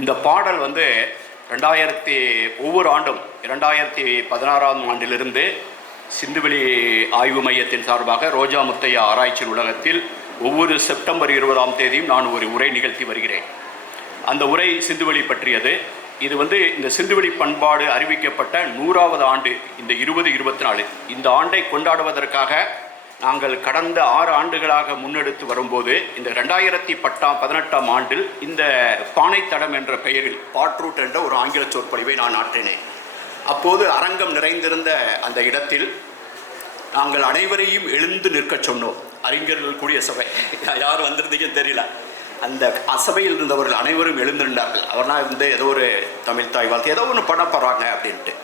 இந்த பாடல் வந்து ஒவ்வொரு ஆண்டும் 2016ஆம் ஆண்டிலிருந்து சிந்துவெளி ஆய்வு மையத்தின் சார்பாக ரோஜா முத்தையா ஆராய்ச்சி நூலகத்தில் ஒவ்வொரு செப்டம்பர் 20ஆம் தேதியும் நான் ஒரு உரை நிகழ்த்தி வருகிறேன். அந்த உரை சிந்துவெளி பற்றியது. இது வந்து இந்த சிந்துவெளி பண்பாடு அறிவிக்கப்பட்ட 100வது ஆண்டு, இந்த 2024 இந்த ஆண்டை கொண்டாடுவதற்காக நாங்கள் கடந்த 6 ஆண்டுகளாக முன்னெடுத்து வரும்போது இந்த 2018ஆம் ஆண்டில் இந்த பானைத்தடம் என்ற பெயரில் பாட்ரூட் என்ற ஒரு ஆங்கில சொற்பொழிவை நான் ஆற்றினேன். அப்போது அரங்கம் நிறைந்திருந்த அந்த இடத்தில் நாங்கள் அனைவரையும் எழுந்து நிற்கச் சொன்னோம். அறிஞர்கள் கூடிய சபை, யார் வந்திருந்தீங்கன்னு தெரியல. அந்த அசபையில் இருந்தவர்கள் அனைவரும் எழுந்திருந்தார்கள். அவர்னா வந்து ஏதோ ஒரு தமிழ் தாய் வாழ்த்து ஏதோ ஒன்று பண்ண போகிறாங்க அப்படின்ட்டு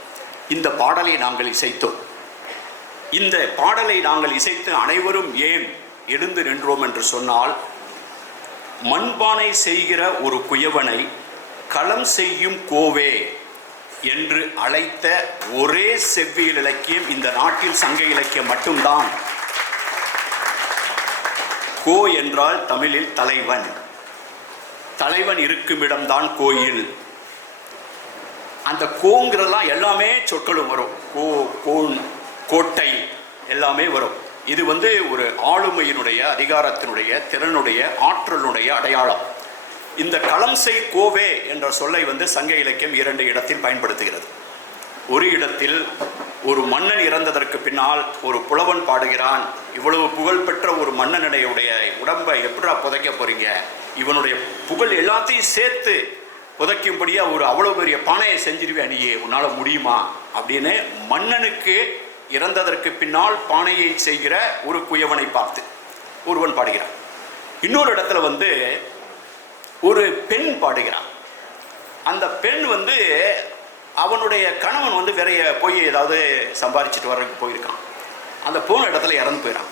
இந்த பாடலை நாங்கள் இசைத்தோம். இந்த பாடலை நாங்கள் இசைத்து அனைவரும் ஏன் எழுந்து நின்றோம் என்று சொன்னால், மண்பானை செய்கிற ஒரு குயவனை களம் செய்யும் கோவே என்று அழைத்த ஒரே செவ்வியல் இலக்கியம் இந்த நாட்டில் சங்க இலக்கியம் மட்டும்தான். கோ என்றால் தமிழில் தலைவன், தலைவன் இருக்கும் இடம்தான் கோயில். அந்த கோங்கிறதெல்லாம் எல்லாமே சொற்களும் வரும். கோ, கோன், கோட்டை எல்லாமே வரும். இது வந்து ஒரு ஆளுமையினுடைய, அதிகாரத்தினுடைய, திறனுடைய, ஆற்றலுடைய அடையாளம். இந்த களம் செய் கோவே என்ற சொல்லை வந்து சங்க இலக்கியம் 2 இடத்தில் பயன்படுத்துகிறது. ஒரு இடத்தில் ஒரு மன்னன் இறந்ததற்கு பின்னால் ஒரு புலவன் பாடுகிறான், இவ்வளவு புகழ்பெற்ற ஒரு மன்னனுடைய உடம்பை எப்படா புதைக்க போறீங்க, இவனுடைய புகழ் எல்லாத்தையும் சேர்த்து புதைக்கும்படியா ஒரு அவ்வளவு பெரிய பானையை செஞ்சிருவே நீயே, உன்னால முடியுமா அப்படின்னு மன்னனுக்கு இறந்ததற்கு பின்னால் பானையை செய்கிற ஒரு குயவனை பார்த்து ஒருவன் பாடுகிறான். இன்னொரு இடத்துல வந்து ஒரு பெண் பாடுகிறான். அந்த பெண் வந்து அவனுடைய கணவன் வந்து வேற போய் ஏதாவது சம்பாதிச்சுட்டு வர்றதுக்கு போயிருக்கான். அந்த போன இடத்துல இறந்து போயிடான்.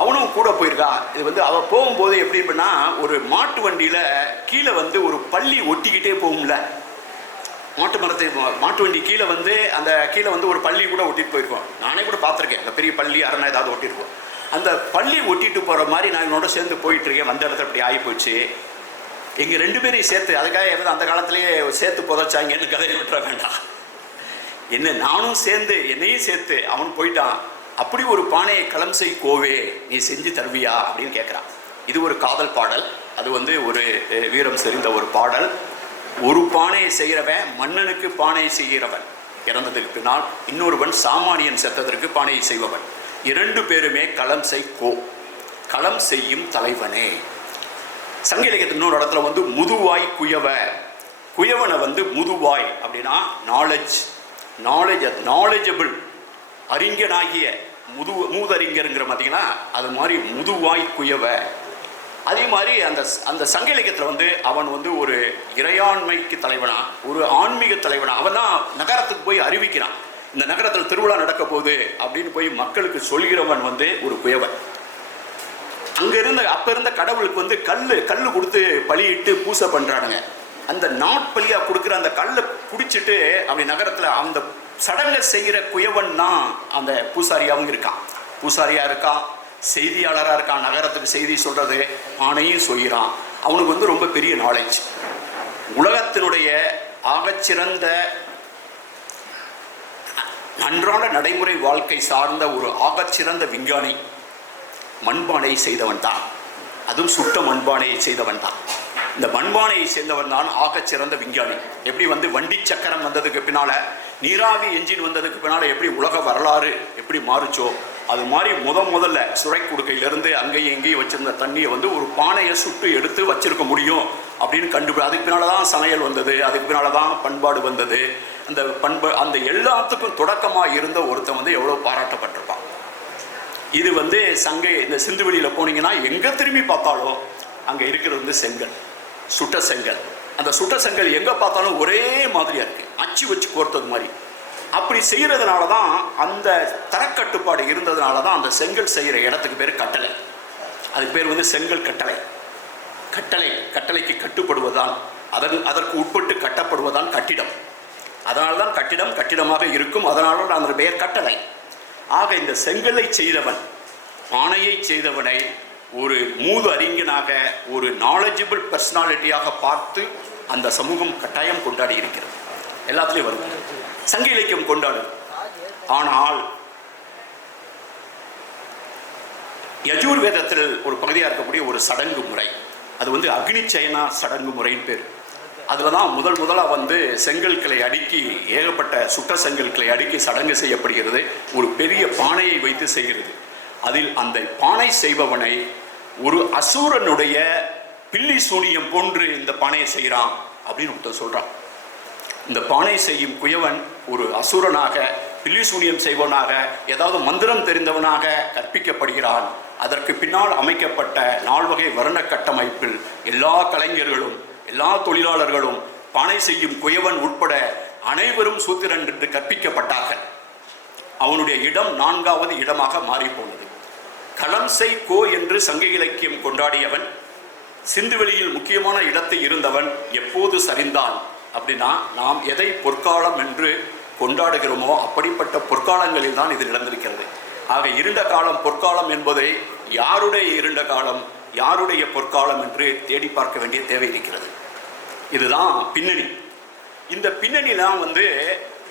அவனும் கூட போயிருக்கான். இது வந்து அவள் போகும்போது எப்படின்னா, ஒரு மாட்டு வண்டியில் கீழே வந்து ஒரு பள்ளி ஒட்டிக்கிட்டே போகும்ல, மாட்டு வண்டி கீழே வந்து அந்த கீழே வந்து ஒரு பள்ளி கூட ஒட்டிட்டு போயிருக்கோம். நானே கூட பார்த்துருக்கேன். அந்த பெரிய பள்ளி அரணை ஏதாவது ஒட்டிருக்கோம். அந்த பள்ளி ஒட்டிட்டு போகிற மாதிரி நான் என்னோட சேர்ந்து போயிட்டு இருக்கேன். வந்த இடத்துல அப்படி ஆகி போச்சு. எங்கள் 2 பேரையும் சேர்த்து, அதுக்காக அந்த காலத்திலேயே சேர்த்து புதைச்சாங்கன்னு கதையை விட்டுற வேண்டாம். என்ன நானும் சேர்ந்து என்னையும் சேர்த்து அவன் போயிட்டான். அப்படி ஒரு பானையை களம் செய் கோவே, நீ செஞ்சு தருவியா அப்படின்னு கேட்குறான். இது ஒரு காதல் பாடல். அது வந்து ஒரு வீரம் செறிந்த ஒரு பாடல். ஒரு பானையை செய்கிறவன் மன்னனுக்கு பானையை செய்கிறவன், இறந்ததுக்கு பின்னால் இன்னொருவன் சாமானியன் செத்ததற்கு பானையை செய்பவன். 2 பேருமே களம் செய் கோ, களம் செய்யும் தலைவனே. சங்க இலக்கியத்தின் இன்னொரு இடத்துல வந்து முதுவாய் குயவ, குயவனை வந்து முதுவாய் அப்படின்னா நாலேஜபிள், அறிஞனாகிய மூதறிஞருங்கிற பார்த்தீங்கன்னா அது மாதிரி முதுவாய் குயவ. அதே மாதிரி அந்த சங்க இலக்கியத்தில் வந்து அவன் வந்து ஒரு இறையாண்மைக்கு தலைவனா, ஒரு ஆன்மீக தலைவனா. அவன் தான் நகரத்துக்கு போய் அறிவிக்கிறான், இந்த நகரத்தில் திருவிழா நடக்க போகுது அப்படின்னு போய் மக்களுக்கு சொல்கிறவன் வந்து ஒரு குயவன். அப்ப இருந்த கடவுளுக்கு வந்து கல்லு கொடுத்து பலியிட்டு பூசை பண்றானுங்க. அந்த நாட்பலியா கொடுக்குற அந்த கல்லை குடிச்சிட்டு அப்படி நகரத்துல அந்த சடங்கை செய்கிற குயவன் தான் அந்த பூசாரியாவும் இருக்கான். பூசாரியா இருக்கான், செய்தியாளராக இருக்கான், நகரத்துக்கு செய்தி சொல்றது, ஆணையும் சொல்கிறான். அவனுக்கு வந்து ரொம்ப பெரிய நாலேஜ். உலகத்தினுடைய ஆகச்சிறந்த அன்றாட நடைமுறை வாழ்க்கை சார்ந்த ஒரு ஆகச்சிறந்த விஞ்ஞானி மண்பானையை செய்தவன் தான். அதுவும் சுட்ட மண்பானையை செய்தவன் தான். இந்த மண்பானையை சேர்ந்தவன் தான் ஆகச்சிறந்த விஞ்ஞானி. எப்படி வந்து வண்டி சக்கரம் வந்ததுக்கு பின்னால, நீராவி என்ஜின் வந்ததுக்கு பின்னால எப்படி உலக வரலாறு எப்படி மாறுச்சோ, அது மாதிரி முதல்ல சுரை குடுக்கையிலிருந்து அங்கேயும் எங்கேயும் வச்சிருந்த தண்ணியை வந்து ஒரு பானையை சுட்டு எடுத்து வச்சிருக்க முடியும் அப்படின்னு அதுக்கு பின்னால தான் சமையல் வந்தது, அதுக்கு பின்னால தான் பண்பாடு வந்தது. அந்த எல்லாத்துக்கும் தொடக்கமாக இருந்த ஒருத்தன் வந்து எவ்வளோ பாராட்டப்பட்டிருப்பான். இது வந்து இந்த சிந்துவெளியில் போனீங்கன்னா எங்கே திரும்பி பார்த்தாலும் அங்கே இருக்கிறது வந்து செங்கல், சுட்ட செங்கல். அந்த சுட்ட செங்கல் எங்கே பார்த்தாலும் ஒரே மாதிரியாக இருக்குது, அச்சு வச்சு கோர்த்தது மாதிரி. அப்படி செய்கிறதுனால தான், அந்த தரக்கட்டுப்பாடு இருந்ததுனால தான் அந்த செங்கல் செய்கிற இடத்துக்கு பேர் கட்டளை. அதுக்கு பேர் வந்து செங்கல் கட்டளை. கட்டளைக்கு கட்டுப்படுவதுதான், அதற்கு உட்பட்டு கட்டப்படுவதுதான் கட்டிடம். அதனால தான் கட்டிடமாக இருக்கும். அதனால தான் அந்த பெயர் கட்டளை. ஆக இந்த செங்கலை செய்தவன், பானையை செய்தவனை ஒரு மூது அறிஞனாக, ஒரு நாலேஜபிள் பர்சனாலிட்டியாக பார்த்து அந்த சமூகம் கட்டாயம் கொண்டாடி இருக்கிறது. எல்லாத்துலேயும் வருது, சங்க இலக்கியம் கொண்டாடும். ஆனால் யஜூர் வேதத்தில் ஒரு பகுதியாக இருக்கக்கூடிய ஒரு சடங்கு முறை, அது வந்து அக்னிச்சயனா சடங்கு முறைன்னு பேர். அதில் தான் முதலாக செங்கல்களை அடுக்கி, ஏகப்பட்ட சுட்ட செங்கல்களை அடுக்கி சடங்கு செய்யப்படுகிறது. ஒரு பெரிய பானையை வைத்து செய்கிறது. அதில் அந்த பானை செய்பவனை ஒரு அசூரனுடைய பில்லி சூனியம் போன்று இந்த பானையை செய்கிறான் அப்படின்னு ஒருத்தர் சொல்கிறான். இந்த பானை செய்யும் குயவன் ஒரு அசுரனாக, பில்லி சூனியம் செய்வனாக, ஏதாவது மந்திரம் தெரிந்தவனாக கற்பிக்கப்படுகிறான். அதற்கு பின்னால் அமைக்கப்பட்ட 4 வகை வர்ண கட்டமைப்பில் எல்லா கலைஞர்களும், எல்லா தொழிலாளர்களும், பானை செய்யும் குயவன் உட்பட அனைவரும் சூத்திரன் என்று கற்பிக்கப்பட்டார்கள். அவனுடைய இடம் 4வது இடமாக மாறிப்போனது. களம்சை கோ என்று சங்க இலக்கியம் கொண்டாடியவன், சிந்துவெளியில் முக்கியமான இடத்தை இருந்தவன் எப்போது சரிந்தான் அப்படின்னா, நாம் எதை பொற்காலம் என்று கொண்டாடுகிறோமோ அப்படிப்பட்ட பொற்காலங்களில் தான் இது நடந்திருக்கிறது. ஆக இருண்ட காலம் பொற்காலம் என்பதை யாருடைய இருண்ட காலம், யாருடைய பொற்காலம் என்று தேடி பார்க்க வேண்டிய தேவை இருக்கிறது. இதுதான் பின்னணி. இந்த பின்னணிலாம்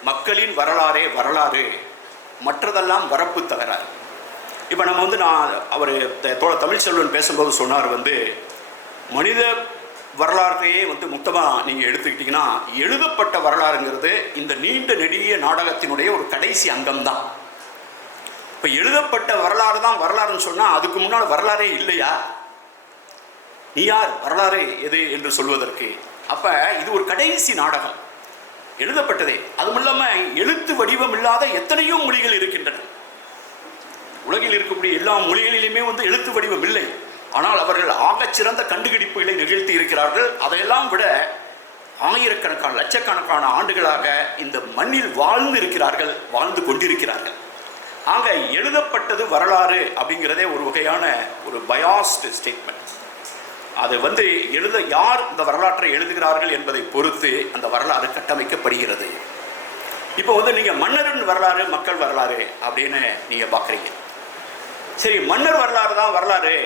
மக்களின் வரலாறு, மற்றதெல்லாம் வரப்பு தகராறு. இப்போ நம்ம நான் அவர் தமிழ்ச்செல்வன் பேசும்போது சொன்னார், மனித வரலாற்றையே மொத்தமாக நீங்கள் எடுத்துக்கிட்டிங்கன்னா, எழுதப்பட்ட வரலாறுங்கிறது இந்த நீண்ட நெடிய நாடகத்தினுடைய ஒரு கடைசி அங்கம்தான். இப்போ எழுதப்பட்ட வரலாறு தான் வரலாறுன்னு சொன்னால், அதுக்கு முன்னால் வரலாறே இல்லையா? நீ யார், வரலாறு எது என்று சொல்வதற்கு? அப்போ இது ஒரு கடைசி நாடகம், எழுதப்பட்டதே. அதுவும் இல்லாமல் எழுத்து வடிவம் இல்லாத எத்தனையோ மொழிகள் இருக்கின்றன. உலகில் இருக்கக்கூடிய எல்லா மொழிகளிலுமே எழுத்து வடிவம் இல்லை. ஆனால் அவர்கள் ஆகச்சிறந்த கண்டுபிடிப்புகளை நிகழ்த்தி இருக்கிறார்கள். அதையெல்லாம் விட ஆயிரக்கணக்கான, லட்சக்கணக்கான ஆண்டுகளாக இந்த மண்ணில் வாழ்ந்து இருக்கிறார்கள், வாழ்ந்து கொண்டிருக்கிறார்கள். ஆக எழுதப்பட்டது வரலாறு அப்படிங்கிறதே ஒரு வகையான ஒரு பயாஸ்டு ஸ்டேட்மெண்ட். அது யார் இந்த வரலாற்றை எழுதுகிறார்கள் என்பதை பொறுத்து அந்த வரலாறு கட்டமைக்கப்படுகிறது. இப்போ நீங்கள் மன்னரின் வரலாறு, மக்கள் வரலாறு அப்படின்னு நீங்கள் பார்க்குறீங்க. சரி, மன்னர் வரலாறு தான் வரலாறு,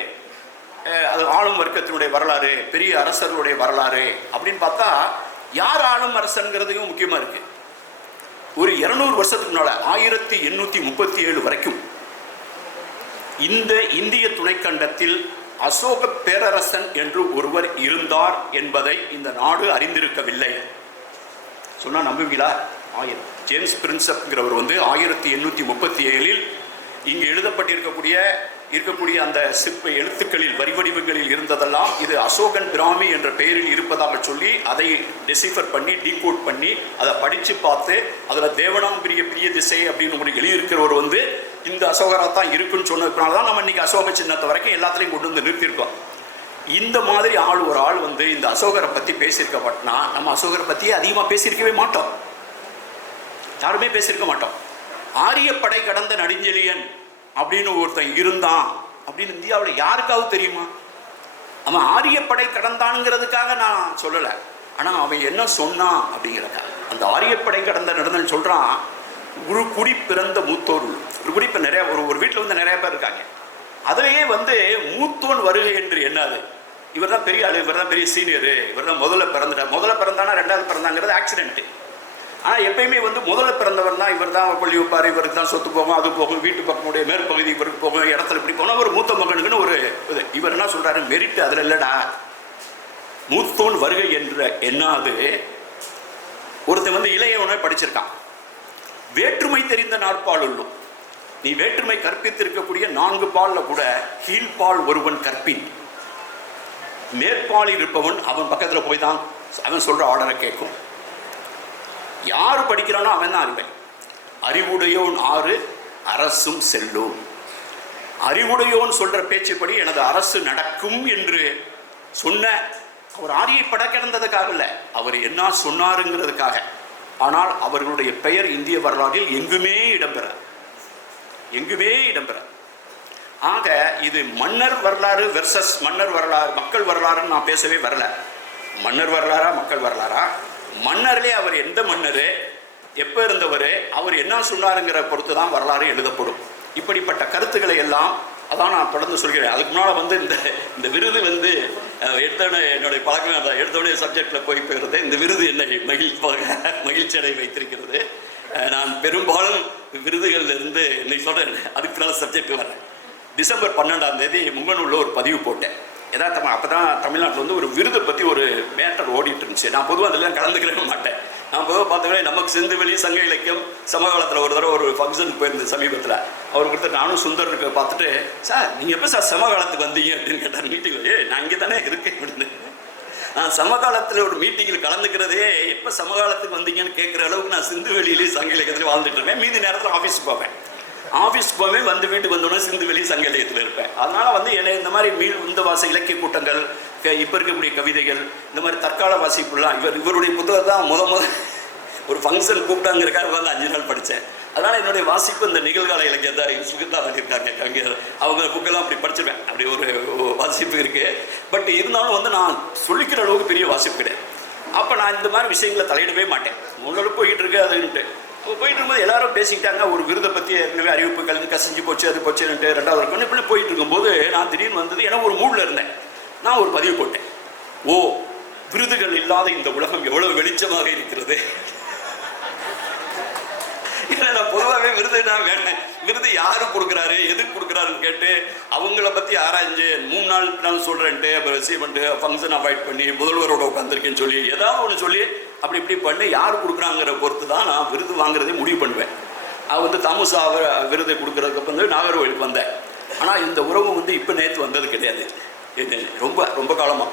அது ஆளும் வர்க்கத்தினுடைய வரலாறு, பெரிய அரசர்களுடைய வரலாறு அப்படின்னு பார்த்தா, யார் ஆளும் அரசன்கிறதுக்கும் முக்கியமாக இருக்குது. ஒரு 200 வருஷத்துக்கு முன்னால் 1837 வரைக்கும் இந்த இந்திய துணைக்கண்டத்தில் அசோக பேரரசன் என்று ஒருவர் இருந்தார் என்பதை இந்த நாடு அறிந்திருக்கவில்லை. சொன்னால் நம்புவீங்களா? ஜேம்ஸ் பிரின்சப்ங்கிறவர் 1837 இங்கு இருக்கக்கூடிய அந்த சிற்ப எழுத்துக்களில், வரி வடிவங்களில் இருந்ததெல்லாம் இது அசோகன் பிராமி என்ற பெயரில் இருப்பதாக சொல்லி அதை டெசிஃபர் பண்ணி, டீகோட் பண்ணி, அதை படித்து பார்த்து அதில் தேவனாம்பிரிய பிரிய திசை அப்படின்னு ஒரு எழுதியிருக்கிறவர் இந்த அசோகராக தான் இருக்குன்னு சொன்னதுனால தான் நம்ம இன்னைக்கு அசோக சின்னத்தை வரைக்கும் எல்லாத்துலேயும் கொண்டு நிறுத்தியிருக்கோம். இந்த மாதிரி ஒரு ஆள் இந்த அசோகரை பற்றி பேசியிருக்கப்பட்டனா, நம்ம அசோகரை பற்றியே அதிகமாக பேசியிருக்கவே மாட்டோம், யாருமே பேசியிருக்க மாட்டோம். ஆரியப்படை கடந்த நடிஞ்செழியன் அப்படின்னு ஒருத்தன் இருந்தான் அப்படின்னு இந்தியாவில் யாருக்காவது தெரியுமா? அவன் ஆரியப்படை கடந்தானுங்கிறதுக்காக நான் சொல்லலை, ஆனால் அவன் என்ன சொன்னான் அப்படிங்கிறக்காக. அந்த ஆரியப்படை கடந்த நடந்தன்னு சொல்கிறான். ஒரு குடி பிறந்த மூத்தோர், ஒரு குடி இப்போ நிறையா ஒரு வீட்டில் நிறைய பேர் இருக்காங்க. அதுலேயே மூத்தோன் வருகை என்று என்னாது, இவர் தான் பெரிய ஆளு, இவர் தான் பெரிய சீனியரு, இவர் தான் முதல்ல பிறந்தானா 2வது பிறந்தாங்கிறது ஆக்சிடென்ட்டு. ஆனால் எப்பயுமே முதல்ல பிறந்தவர் தான், இவர் தான் கொள்ளி வைப்பார், இவருக்கு தான் சொத்து போகும், அது போகும், வீட்டு பக்கமுடைய மேற்பகுதி இவருக்கு போகும், இடத்துல இப்படி போனால் ஒரு மூத்த மகனுக்குன்னு ஒரு இது. இவர் என்ன சொல்கிறாரு, மெரிட் அதில் இல்லைடா, மூத்தோன் வருகை என்ற என்னாது. ஒருத்தன் இளையவனை படிச்சிருக்கான். வேற்றுமை தெரிந்த நாற்பால் உள்ளும், நீ வேற்றுமை கற்பித்திருக்கக்கூடிய 4 பாலில் கூட கீழ்பால் ஒருவன் கற்பின், மேற்பாலில் இருப்பவன் அவன் பக்கத்தில் போய் தான் அவன் சொல்கிற ஆர்டரை கேட்கும். யார் படிக்கிறானோ அவன் தான் அறிவை. அறிவுடையோன் ஆறு அரசும் செல்லும். அறிவுடையோன் சொல்ற பேச்சுப்படி எனது அரசு நடக்கும் என்று சொன்ன அவர் ஆரியை பட கிடந்ததுக்காக இல்லை, அவர் என்ன சொன்னாருங்கிறதுக்காக. ஆனால் அவர்களுடைய பெயர் இந்திய வரலாற்றில் எங்குமே இடம்பெற. ஆக இது மன்னர் வரலாறு வெர்சஸ் மன்னர் வரலாறு, மக்கள் வரலாறுன்னு நான் பேசவே வரல. மன்னர் வரலாறா, மக்கள் வரலாறா? மன்னர்லே அவர் எந்த மன்னர், எப்போ இருந்தவர், அவர் என்ன சொன்னாருங்கிற பொறுத்து தான் வரலாறு எழுதப்படும். இப்படிப்பட்ட கருத்துக்களை எல்லாம் அதான் நான் தொடர்ந்து சொல்கிறேன். அதுக்கு முன்னால் வந்து இந்த விருது வந்து எடுத்தோடனே என்னுடைய பழக்கம் தான், எடுத்தோடனே சப்ஜெக்டில் போய் போகிறது. இந்த விருது என்னை மகிழ்ச்சி அடை வைத்திருக்கிறது. நான் பெரும்பாலும் விருதுகள்லேருந்து இன்னைக்கு சொல்கிறேன், அதுக்கு பின்னால் சப்ஜெக்ட் வரேன். டிசம்பர் 12ஆம் தேதி முகநூலில் ஒரு பதிவு போட்டேன். யதார்த்தமாக அப்போ தான் தமிழ்நாட்டில் வந்து ஒரு விருதை பற்றி ஒரு மேட்டர் ஓடிட்டு இருந்துச்சு. நான் பொதுவாக அதெல்லாம் கலந்துக்கிறவே மாட்டேன். நான் பொதுவாக பார்த்தீங்கன்னா நமக்கு சிந்துவெளி சங்க இலக்கியம் சமகாலத்தில் ஒரு தடவை ஒரு ஃபங்க்ஷனுக்கு போயிருந்தேன் சமீபத்தில். அவர் கொடுத்து நானும் சுந்தருக்கு பார்த்துட்டு, சார் நீங்கள் எப்போ சார் சமகாலத்துக்கு வந்தீங்க அப்படின்னு கேட்டார் மீட்டிங்கில். நான் இங்கே தானே இருக்கேன் அப்படின்னு. நான் சமகாலத்தில் ஒரு மீட்டிங்கில் கலந்துக்கிறதே எப்போ சமகாலத்துக்கு வந்தீங்கன்னு கேட்குற அளவுக்கு நான் சிந்துவெளியிலேயே சங்க இலக்கியத்தில் வாழ்ந்துட்டு இருக்கேன். மீதி நேரத்தில் ஆஃபீஸுக்கு போவேன். ஆஃபீஸ்க்கு போவே வந்து வீட்டுக்கு வந்தோடனே சிந்துவெளி சங்க இலக்கியத்தில் இருப்பேன். அதனால் வந்து என்னை இந்த மாதிரி இந்த வாச இலக்கிய கூட்டங்கள், இப்போ இருக்கக்கூடிய கவிதைகள், இந்த மாதிரி தற்கால வாசிப்புலாம் இவருடைய புத்தகம் தான் முத ஒரு ஃபங்க்ஷன் கூப்பிட்டாங்கிறக்காக வந்து 5 நாள் படித்தேன். அதனால் என்னுடைய வாசிப்பு இந்த நிகழ்கால இலக்கியத்தை சுகிதா இருக்காங்க கவிஞர், அவங்க புக்கெல்லாம் அப்படி படிச்சிருவேன். அப்படி ஒரு வாசிப்பு இருக்குது. பட் இருந்தாலும் வந்து நான் சொல்லிக்கிற அளவுக்கு பெரிய வாசிப்பு கிடையாது. அப்போ நான் இந்த மாதிரி விஷயங்களை தலையிடவே மாட்டேன். முன்னோடு போய்கிட்டு இருக்கு அதுன்ட்டு போயிட்டு இருக்கும்போது எல்லாரும் பேசிக்கிட்டாங்க. ஒரு விருதை பற்றி ஏற்கனவே அறிவிப்புகள் கசிஞ்சு போச்சு, அது போச்சுன்ட்டு 2வது இருக்கணும். இப்படி போயிட்டு இருக்கும்போது நான் திடீர்னு வந்தது, ஏன்னா ஒரு மூடில் இருந்தேன். நான் ஒரு பதிவு போட்டேன். ஓ, விருதுகள் இல்லாத இந்த உலகம் எவ்வளவு வெளிச்சமாக இருக்கிறது. இல்லை, நான் பொதுவாகவே விருது நான் வேண்டேன். விருது யாரு கொடுக்குறாரு, எதுக்கு கொடுக்குறாருன்னு கேட்டு அவங்கள பற்றி ஆராய்ஞ்சு 3 நாள் நான் சொல்கிறேன்ட்டு அப்புறம் ரிசீவ் பண்ணிட்டு ஃபங்க்ஷன் அவாய்ட் பண்ணி முதல்வரோட உட்காந்துருக்கேன்னு சொல்லி ஏதாவது ஒன்று சொல்லி அப்படி இப்படி பண்ணி யார் கொடுக்குறாங்கிற பொறுத்து தான் நான் விருது வாங்குறதே முடிவு பண்ணுவேன். அது வந்து தமுசா விருது கொடுக்குறதுக்கு வந்து நாகர்கோவிலுக்கு வந்தேன். ஆனால் இந்த உறவு வந்து இப்போ நேற்று வந்தது கிடையாது. ரொம்ப ரொம்ப காலமாக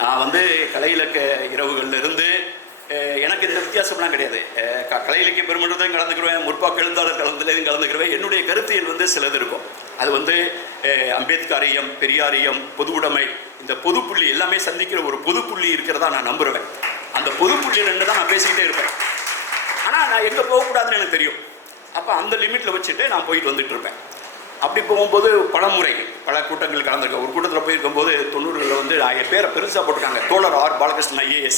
நான் வந்து கலை இலக்கிய இரவுகள்லேருந்து எனக்கு இந்த வித்தியாசம்லாம் கிடையாது. கலை இலக்கிய பெருமன்றத்தையும் கலந்துக்கிடுவேன், முற்போக்கு எழுத்தாளர் கலந்துலையும் கலந்துக்கிடுவேன். என்னுடைய கருத்தியல் வந்து சிலது இருக்கும். அது வந்து அம்பேத்கரியம், பெரியாரியம், பொது உடைமை, இந்த பொதுப்புள்ளி எல்லாமே சந்திக்கிற ஒரு பொதுப்புள்ளி இருக்கிறதா நான் நம்புகிறேன். அந்த பொதுப்புள்ளி 2 தான் நான் பேசிக்கிட்டே இருப்பேன். ஆனால் நான் எங்கே போகக்கூடாதுன்னு எனக்கு தெரியும். அப்போ அந்த லிமிட்டில் வச்சுட்டு நான் போயிட்டு வந்துட்டு இருப்பேன். அப்படி போகும்போது பல கூட்டங்கள் கலந்துருக்கேன். ஒரு கூட்டத்தில் போயிருக்கும்போது 90களில் வந்து என் பேரை பெருசாக போட்டிருக்காங்க, தோழர் ஆர் பாலகிருஷ்ணன் IAS.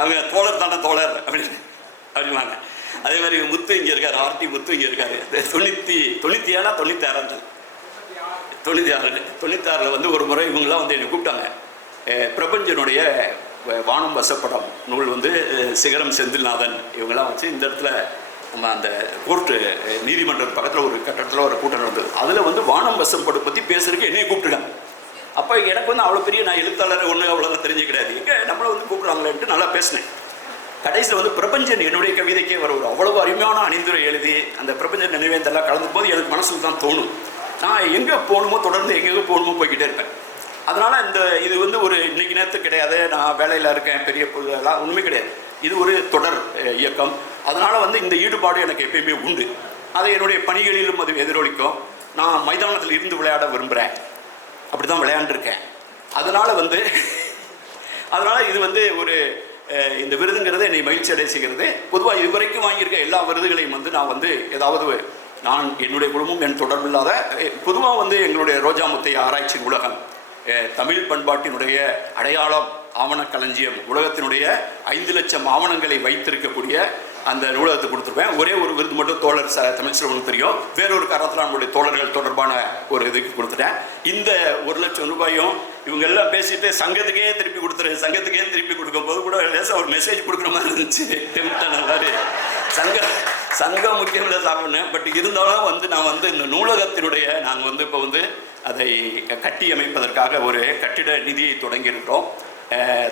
அவங்க தோழர் தானே தோழர் அப்படின்வாங்க. அதே மாதிரி முத்து இங்கே இருக்கார், RT முத்து இங்கே இருக்காரு. 96 வந்து ஒரு முறை இவங்களாம் வந்து என்னை கூப்பிட்டாங்க. பிரபஞ்சனுடைய வானம் வசப்படம் நூல் வந்து சிகரம் செந்தில்நாதன் இவங்கெல்லாம் வச்சு இந்த இடத்துல நம்ம அந்த கோர்ட்டு நீதிமன்றம் பக்கத்தில் ஒரு கட்டடத்தில் ஒரு கூட்டம் நடந்தது. அதில் வந்து வானம் வசப்படம் பற்றி பேசுறதுக்கு என்னையை கூப்பிட்டுருக்காங்க. அப்போ எனக்கு வந்து அவ்வளோ பெரிய நான் எழுத்தாளர் ஒன்று அவ்வளோதான் தெரிஞ்சு கிடையாது. எங்கே நம்மளை வந்து கூப்பிட்றாங்களேன்ட்டு நல்லா பேசினேன். கடைசியில் வந்து பிரபஞ்சன் என்னுடைய கவிதைக்கே ஒரு அவ்வளவு அருமையான அணிந்துரை எழுதி அந்த பிரபஞ்சன் நினைவேந்தெல்லாம் கலந்து போது எனக்கு மனசுக்கு தான் தோணும். நான் எங்கே போகணுமோ தொடர்ந்து எங்கெங்கே போகணுமோ போய்கிட்டே இருப்பேன். அதனால் இது வந்து ஒரு இன்னைக்கு நேரத்து கிடையாது, நான் வேலையில் இருக்கேன் பெரிய பொருளெல்லாம் ஒன்றுமே கிடையாது. இது ஒரு தொடர் இயக்கம். அதனால் வந்து இந்த ஈடுபாடு எனக்கு எப்பயுமே உண்டு. அதை என்னுடைய பணிகளிலும் அது எதிரொலிக்கும். நான் மைதானத்தில் இருந்து விளையாட விரும்புகிறேன், அப்படி தான் விளையாண்டுருக்கேன். அதனால் இது வந்து ஒரு இந்த விருதுங்கிறது என்னை மகிழ்ச்சி அடைய செய்கிறது. பொதுவாக இதுவரைக்கும் வாங்கியிருக்க எல்லா விருதுகளையும் வந்து நான் வந்து ஏதாவது நான் என்னுடைய குடும்பம் என் தொடர்பில்லாத பொதுவாக வந்து எங்களுடைய ரோஜா முத்தையா ஆராய்ச்சி உலகம் தமிழ் பண்பாட்டினுடைய அடையாளம் ஆவணக்களஞ்சியம் உலகத்தினுடைய 5 லட்சம் ஆவணங்களை வைத்திருக்கக்கூடிய அந்த நூலகத்தை கொடுத்துருப்பேன். ஒரே ஒரு விருது மட்டும் தோழர் தமிழ் செல்வனுக்கு தெரியும். வேறொரு காரணத்தில் நம்மளுடைய தோழர்கள் தொடர்பான ஒரு இதுக்கு கொடுத்துட்டேன். இந்த 1 லட்சம் ரூபாயும் இவங்க எல்லாம் பேசிட்டு சங்கத்துக்கே திருப்பி கொடுத்துருவேன். சங்கத்துக்கே திருப்பி கொடுக்கும் போது கூட லேசாக ஒரு மெசேஜ் கொடுக்குற மாதிரி இருந்துச்சு. நல்லாரு சங்கம் முக்கியம் இல்லை சாப்பிட்னேன். பட் இருந்தாலும் வந்து நான் வந்து இந்த நூலகத்தினுடைய நாங்கள் வந்து இப்போ வந்து அதை கட்டி அமைப்பதற்காக ஒரு கட்டிட நிதியை தொடங்கியிருக்கிறோம்.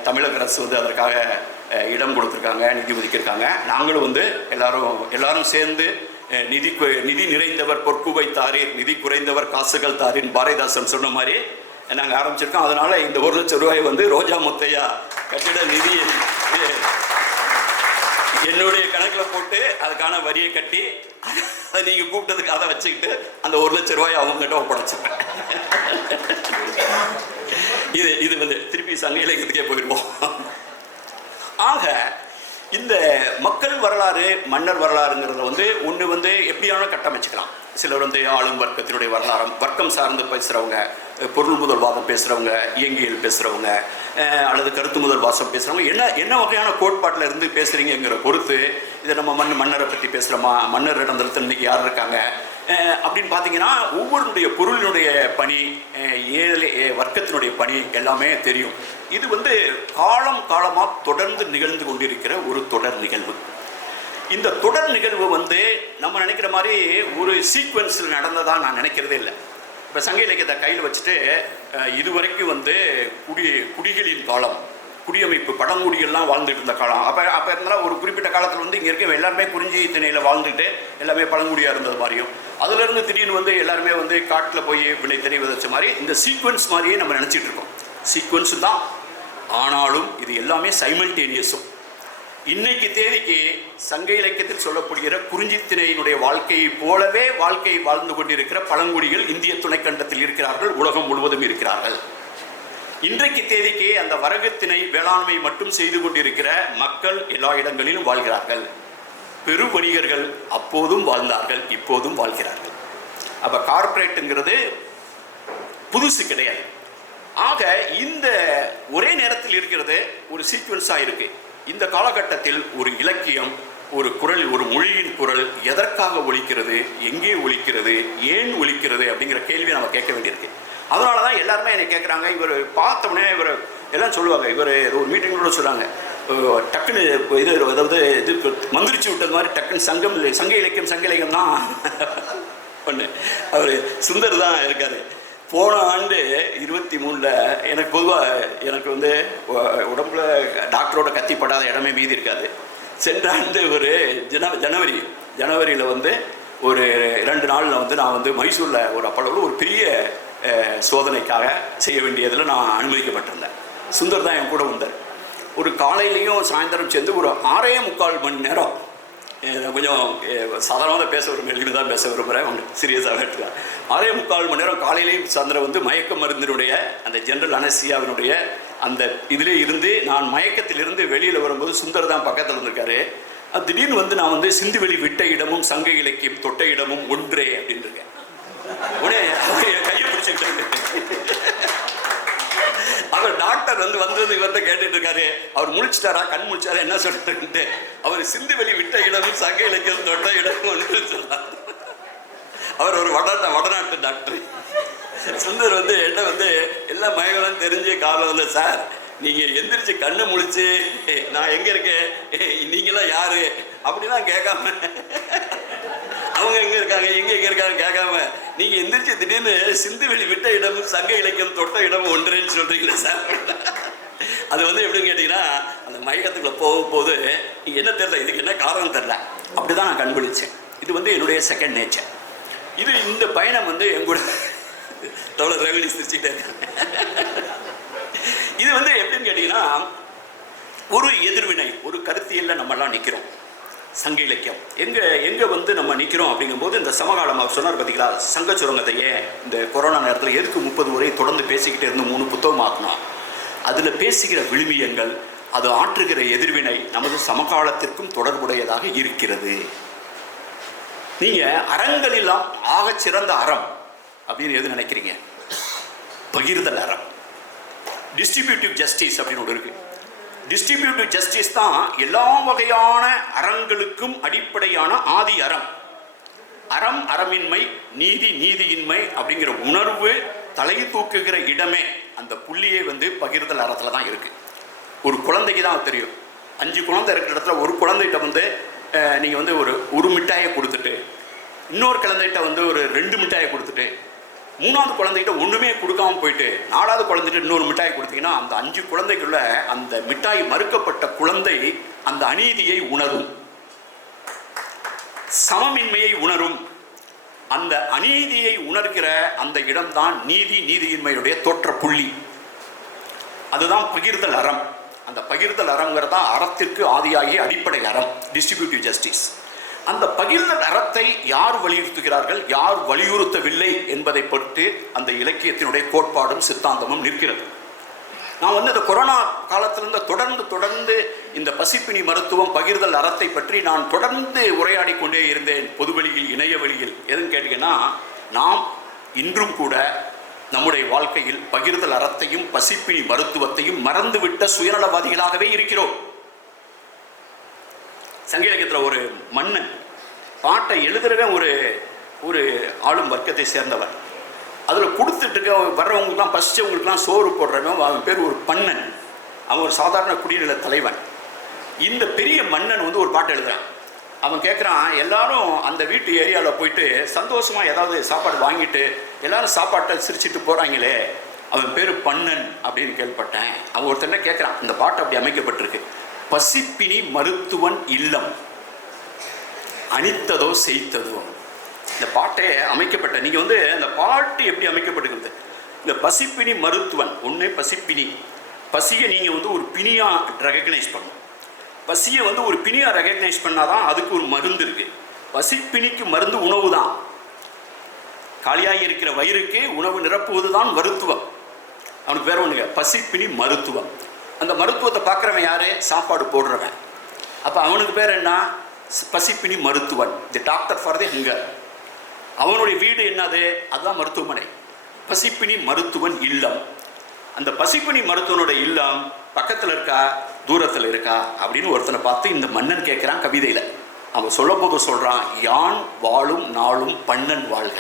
தமிழக அரசு வந்து அதற்காக இடம் கொடுத்துருக்காங்க, நிதி ஒதுக்கியிருக்காங்க. நாங்களும் வந்து எல்லாரும் சேர்ந்து நிதி நிறைந்தவர் பொற்குவை தாரீர், நிதி குறைந்தவர் காசுகள் தாரீர் பாரதிதாசன் சொன்ன மாதிரி நாங்கள் ஆரம்பிச்சிருக்கோம். அதனால் இந்த 1 லட்சம் ரூபாய் வந்து ரோஜா முத்தையா கட்டிட நிதி என்னுடைய கணக்கில் போட்டு அதுக்கான வரியை கட்டி அதை நீங்கள் கூப்பிட்டதுக்கு அதை வச்சுக்கிட்டு அந்த 1 லட்சம் ரூபாய் அவங்ககிட்ட ஒப்படைச்சிருப்பேன். இது வந்து திருப்பி சங்க இலக்கியத்துக்கே போயிடுவோம். ஆக இந்த மக்கள் வரலாறு மன்னர் வரலாறுங்கிறத வந்து ஒன்று வந்து எப்படியான கட்டமைச்சிக்கலாம். சிலர் வந்து ஆளும் வர்க்கத்தினுடைய வர்க்கம் சார்ந்து பேசுகிறவங்க, பொருள் முதல் வாதம் பேசுகிறவங்க, இயங்கியல் பேசுகிறவங்க, அல்லது கருத்து முதல் வாசம் பேசுகிறவங்க என்ன வகையான கோட்பாட்டில் இருந்து பேசுகிறீங்கிற பொறுத்து இதை நம்ம மன்னரை பற்றி பேசுகிறோமா, மன்னர் இடத்துல இன்றைக்கி யார் இருக்காங்க, அப்படின்னு பார்த்தீங்கன்னா ஒவ்வொருடைய பொருளினுடைய பணி, ஏழை வர்க்கத்தினுடைய பணி எல்லாமே தெரியும். இது வந்து காலம் காலமாக தொடர்ந்து நிகழ்ந்து கொண்டிருக்கிற ஒரு தொடர் நிகழ்வு. இந்த தொடர் நிகழ்வு வந்து நம்ம நினைக்கிற மாதிரி ஒரு சீக்வன்ஸில் நடந்ததாக நான் நினைக்கிறதே இல்லை. இப்போ சங்க இலக்கியத்தை கையில் வச்சுட்டு இதுவரைக்கும் வந்து குடிகளின் காலம், குடியமைப்பு பழங்குடிகள்லாம் வாழ்ந்துட்டு இருந்த காலம். அப்போ இருந்தாலும் ஒரு குறிப்பிட்ட காலத்தில் வந்து இங்கே இருக்க எல்லாருமே குறிஞ்சி திணையில் வாழ்ந்துட்டு எல்லாமே பழங்குடியாக இருந்தது மாதிரியும், அதுலேருந்து திடீர்னு வந்து எல்லாருமே வந்து காட்டில் போய் வினை திணை விதைச்ச மாதிரி இந்த சீக்வன்ஸ் மாதிரியே நம்ம நினச்சிட்டு இருக்கோம். சீக்வன்ஸு தான், ஆனாலும் இது எல்லாமே சைமல்டேனியஸும். இன்னைக்கு தேதிக்கு சங்க இலக்கியத்தில் சொல்லப்படுகிற குறிஞ்சி திணையினுடைய வாழ்க்கையை போலவே வாழ்க்கையை வாழ்ந்து கொண்டிருக்கிற பழங்குடிகள் இந்திய துணைக்கண்டத்தில் இருக்கிறார்கள், உலகம் முழுவதும் இருக்கிறார்கள். இன்றைக்கு தேதிக்கு அந்த வரகு திணை வேளாண்மை மட்டும் செய்து கொண்டிருக்கிற மக்கள் எல்லா இடங்களிலும் வாழ்கிறார்கள். பெரு வணிகர்கள் அப்போதும் வாழ்ந்தார்கள், இப்போதும் வாழ்கிறார்கள். அப்போ கார்ப்பரேட்டுங்கிறது புதுசு கிடையாது. ஆக இந்த ஒரே நேரத்தில் இருக்கிறது ஒரு சீக்வன்ஸாக இருக்கு. இந்த காலகட்டத்தில் ஒரு இலக்கியம், ஒரு குரல், ஒரு மொழியின் குரல் எதற்காக ஒலிக்கிறது, எங்கே ஒலிக்கிறது, ஏன் ஒலிக்கிறது அப்படிங்கிற கேள்வியை நம்ம கேட்க வேண்டியிருக்கு. அதனால தான் எல்லாருமே என்னை கேட்குறாங்க. இவர் பார்த்தோன்னே இவர் எல்லாம் சொல்லுவாங்க, இவர் ஒரு மீட்டிங்களோட சொல்கிறாங்க, டக்குன்னு இது அதாவது இது மந்திரிச்சு விட்டது மாதிரி டக்குன்னு சங்க இலக்கியம் தான் பண்ணு. அவர் சுந்தர் தான் இருக்கார். போன ஆண்டு 23 எனக்கு பொதுவாக எனக்கு வந்து உடம்புல டாக்டரோட கத்திப்படாத இடமே மீதி இருக்காது. சென்ற ஆண்டு ஒரு ஜனவரியில் வந்து ஒரு 2 நாளில் வந்து நான் வந்து மைசூரில் ஒரு அப்பளவில் ஒரு பெரிய சோதனைக்காக செய்ய வேண்டியதில் நான் அனுமதிக்கப்பட்டிருந்தேன். சுந்தர் தான் என் கூட வந்தார். ஒரு காலையிலையும் சாயந்தரம் சேர்ந்து ஒரு 6.25 மணி நேரம் கொஞ்சம் சாதாரணமாக பேச விரும்புகிறேன், எளிமையாக தான் பேச விரும்புகிறேன், ஒன்று சீரியஸாக எடுத்துக்கிறேன். 6.25 மணி நேரம் காலையிலையும் சாயந்தரம் வந்து மயக்க மருந்தினுடைய அந்த ஜென்ரல் அனஸ்தியாவினுடைய அந்த இதிலே இருந்து நான் மயக்கத்திலிருந்து வெளியில் வரும்போது சுந்தர் தான் பக்கத்தில் இருந்திருக்காரு. திடீர்னு வந்து நான் வந்து சிந்துவெளி விட்ட இடமும் சங்க இலக்கியம் தொட்ட இடமும் ஒன்றே அப்படின்னு இருக்கேன். உடனே கையை பிடிச்சிக்கிட்டாங்க. அவர் டாக்டர் வந்து இவர்கிட்ட கேட்டுட்டு இருக்காரு, அவர் முழிச்சிட்டாரா கண் முழிச்சாரா என்ன சொல்லிட்டு, அவர் சிந்துவெளி விட்ட இடமும் சங்க இலக்கியம் தொட்ட இடமும் ஒன்று சொன்னார். அவர் ஒரு வடநாட்டு டாக்டர். சுந்தர் வந்து என்ன வந்து எல்லா மயங்களும் தெரிஞ்சு காலில் வந்து, சார் நீங்கள் எந்திரிச்சு கண்ணை முழிச்சு நான் எங்கே இருக்கேன், நீங்களாம் யாரு அப்படிலாம் கேட்காம, அவங்க எங்கே இருக்காங்க எங்கே இருக்காங்க கேட்காம, நீங்கள் எந்திரிச்சு திடீர்னு சிந்துவெளி விட்ட இடமும் சங்க இலக்கியம் தொட்ட இடமும் ஒன்றுன்னு சொல்கிறீங்களே சார். அது வந்து எப்படின்னு கேட்டிங்கன்னா, அந்த மயக்கத்துக்குள்ளே போகும்போது என்ன தெரில, இதுக்கு என்ன காரணம் தெரில, அப்படி தான் நான் கண்டுபிடிச்சேன். இது வந்து என்னுடைய செகண்ட் நேச்சர். இந்த பயணம் வந்து எங்கூட தோழர் ரவி சிரிச்சுக்கிட்டே இருக்காங்க. இது வந்து எப்படின்னு கேட்டிங்கன்னா, ஒரு எதிர்வினை, ஒரு கருத்தியலில் நம்மலாம் நிற்கிறோம். சங்க இலக்கியம் எங்கே வந்து நம்ம நிற்கிறோம் அப்படிங்கும்போது, இந்த சமகாலமாக சொன்னார் பார்த்தீங்களா, சங்க சுரங்கத்தையே இந்த கொரோனா நேரத்தில் எதுக்கு 30 முறை தொடர்ந்து பேசிக்கிட்டே இருந்து 3 புத்தகம் ஆக்கணும். அதில் பேசுகிற விழுமியங்கள், அது ஆற்றுகிற எதிர்வினை நமது சமகாலத்திற்கும் தொடர்புடையதாக இருக்கிறது. நீங்கள் அறங்களெல்லாம் ஆகச் சிறந்த அறம் அப்படின்னு எது நினைக்கிறீங்க? பகிர்தல் அறம், டிஸ்ட்ரிபியூட்டிவ் ஜஸ்டிஸ் அப்படின்னு ஒன்று இருக்கு. டிஸ்ட்ரிபியூட்டிவ் ஜஸ்டிஸ் தான் எல்லா வகையான அறங்களுக்கும் அடிப்படையான ஆதி அறம். அறமின்மை, நீதியின்மை அப்படிங்கிற உணர்வு தலை தூக்குகிற இடமே, அந்த புள்ளியே வந்து பகிர்தல் அறத்தில் தான் இருக்கு. ஒரு குழந்தைக்கு தான் தெரியும். 5 குழந்தை இருக்கிற இடத்துல ஒரு குழந்தைகிட்ட வந்து நீங்கள் வந்து ஒரு மிட்டாயை கொடுத்துட்டு, இன்னொரு குழந்தைகிட்ட வந்து ஒரு 2 மிட்டாயை கொடுத்துட்டு, 3ஆவது குழந்தைகிட்ட ஒன்றுமே கொடுக்காம போயிட்டு 4ஆவது குழந்தைகிட்ட இன்னொரு மிட்டாய் கொடுத்தீங்கன்னா, அந்த 5 குழந்தைக்குள்ள அந்த மிட்டாய் மறுக்கப்பட்ட குழந்தை அந்த அநீதியை உணரும், சமமின்மையை உணரும். அந்த அநீதியை உணர்கிற அந்த இடம்தான் நீதியின்மையுடைய தோற்ற புள்ளி. அதுதான் பகிர்தல் அறம். அந்த பகிர்தல் அறங்கிறதா அறத்திற்கு ஆதியாகிய அடிப்படை அறம், டிஸ்ட்ரிபியூட்டிவ் ஜஸ்டிஸ். அந்த பகிர்தல் அறத்தை யார் வலியுறுத்துகிறார்கள், யார் வலியுறுத்தவில்லை என்பதை பொறுத்து அந்த இலக்கியத்தினுடைய கோட்பாடும் சித்தாந்தமும் நிற்கிறது. நான் வந்து இந்த கொரோனா காலத்திலிருந்து தொடர்ந்து இந்த பசிப்பினி மருத்துவம், பகிர்தல் அறத்தை பற்றி நான் தொடர்ந்து உரையாடி கொண்டே இருந்தேன், பொதுவெளியில், இணைய வழியில். எதுன்னு கேட்டீங்கன்னா, நாம் இன்றும் கூட நம்முடைய வாழ்க்கையில் பகிர்தல் அறத்தையும் பசிப்பினி மருத்துவத்தையும் மறந்துவிட்ட சுயநலவாதிகளாகவே இருக்கிறோம். சங்க இலக்கியத்தில் ஒரு மன்னன் பாட்டை எழுதுறவன் ஒரு ஆளும் வர்க்கத்தை சேர்ந்தவர். அதில் கொடுத்துட்டு வர்றவங்களுக்குலாம் பசிச்சவங்களுக்குலாம் சோறு போடுறவன் அவன் பேர் ஒரு பண்ணன். அவன் ஒரு சாதாரண குடிநில தலைவன். இந்த பெரிய மன்னன் வந்து ஒரு பாட்டு எழுதுறான். அவன் கேட்குறான், எல்லாரும் அந்த வீட்டு ஏரியாவில் போயிட்டு சந்தோஷமாக ஏதாவது சாப்பாடு வாங்கிட்டு எல்லாரும் சாப்பாட்டை சிரிச்சிட்டு போகிறாங்களே, அவன் பேர் பண்ணன் அப்படின்னு கேள்விப்பட்டேன். அவன் ஒருத்தர் கேட்குறான், இந்த பாட்டு அப்படி அமைக்கப்பட்டிருக்கு, பசிப்பினி மருத்துவன் இல்லம் அனித்ததோ செய்ததோ. இந்த பாட்டை அமைக்கப்பட்ட நீங்கள் வந்து அந்த பாட்டு எப்படி அமைக்கப்பட்டிருக்கிறது, இந்த பசிப்பினி மருத்துவன் ஒன்று பசிப்பினி, பசியை நீங்கள் வந்து ஒரு பிணியாக ரெகக்னைஸ் பண்ணணும். பசியை வந்து ஒரு பிணியாக ரெகக்னைஸ் பண்ணாதான் அதுக்கு ஒரு மருந்து இருக்குது. பசிப்பிணிக்கு மருந்து உணவு தான். காலியாக இருக்கிற வயிறுக்கு உணவு நிரப்புவது தான் மருத்துவம். அவனுக்கு வேற ஒன்றுங்க, பசிப்பினி மருத்துவம். அந்த மருத்துவத்தை பார்க்குறவன் யாரு, சாப்பாடு போடுறவன். அப்போ அவனுக்கு பேர் என்ன, பசிப்பினி மருத்துவன், the doctor for the hunger. அவனுடைய வீடு என்னது, அதுதான் மருத்துவமனை. பசிப்பினி மருத்துவன் இல்லம். அந்த பசிப்பினி மருத்துவனுடைய இல்லம் பக்கத்தில் இருக்கா தூரத்தில் இருக்கா அப்படின்னு ஒருத்தனை பார்த்து இந்த மன்னன் கேட்குறான் கவிதையில். அவன் சொல்லும் போது சொல்கிறான், யான் வாழும் நாளும் பண்ணன் வாழ்க.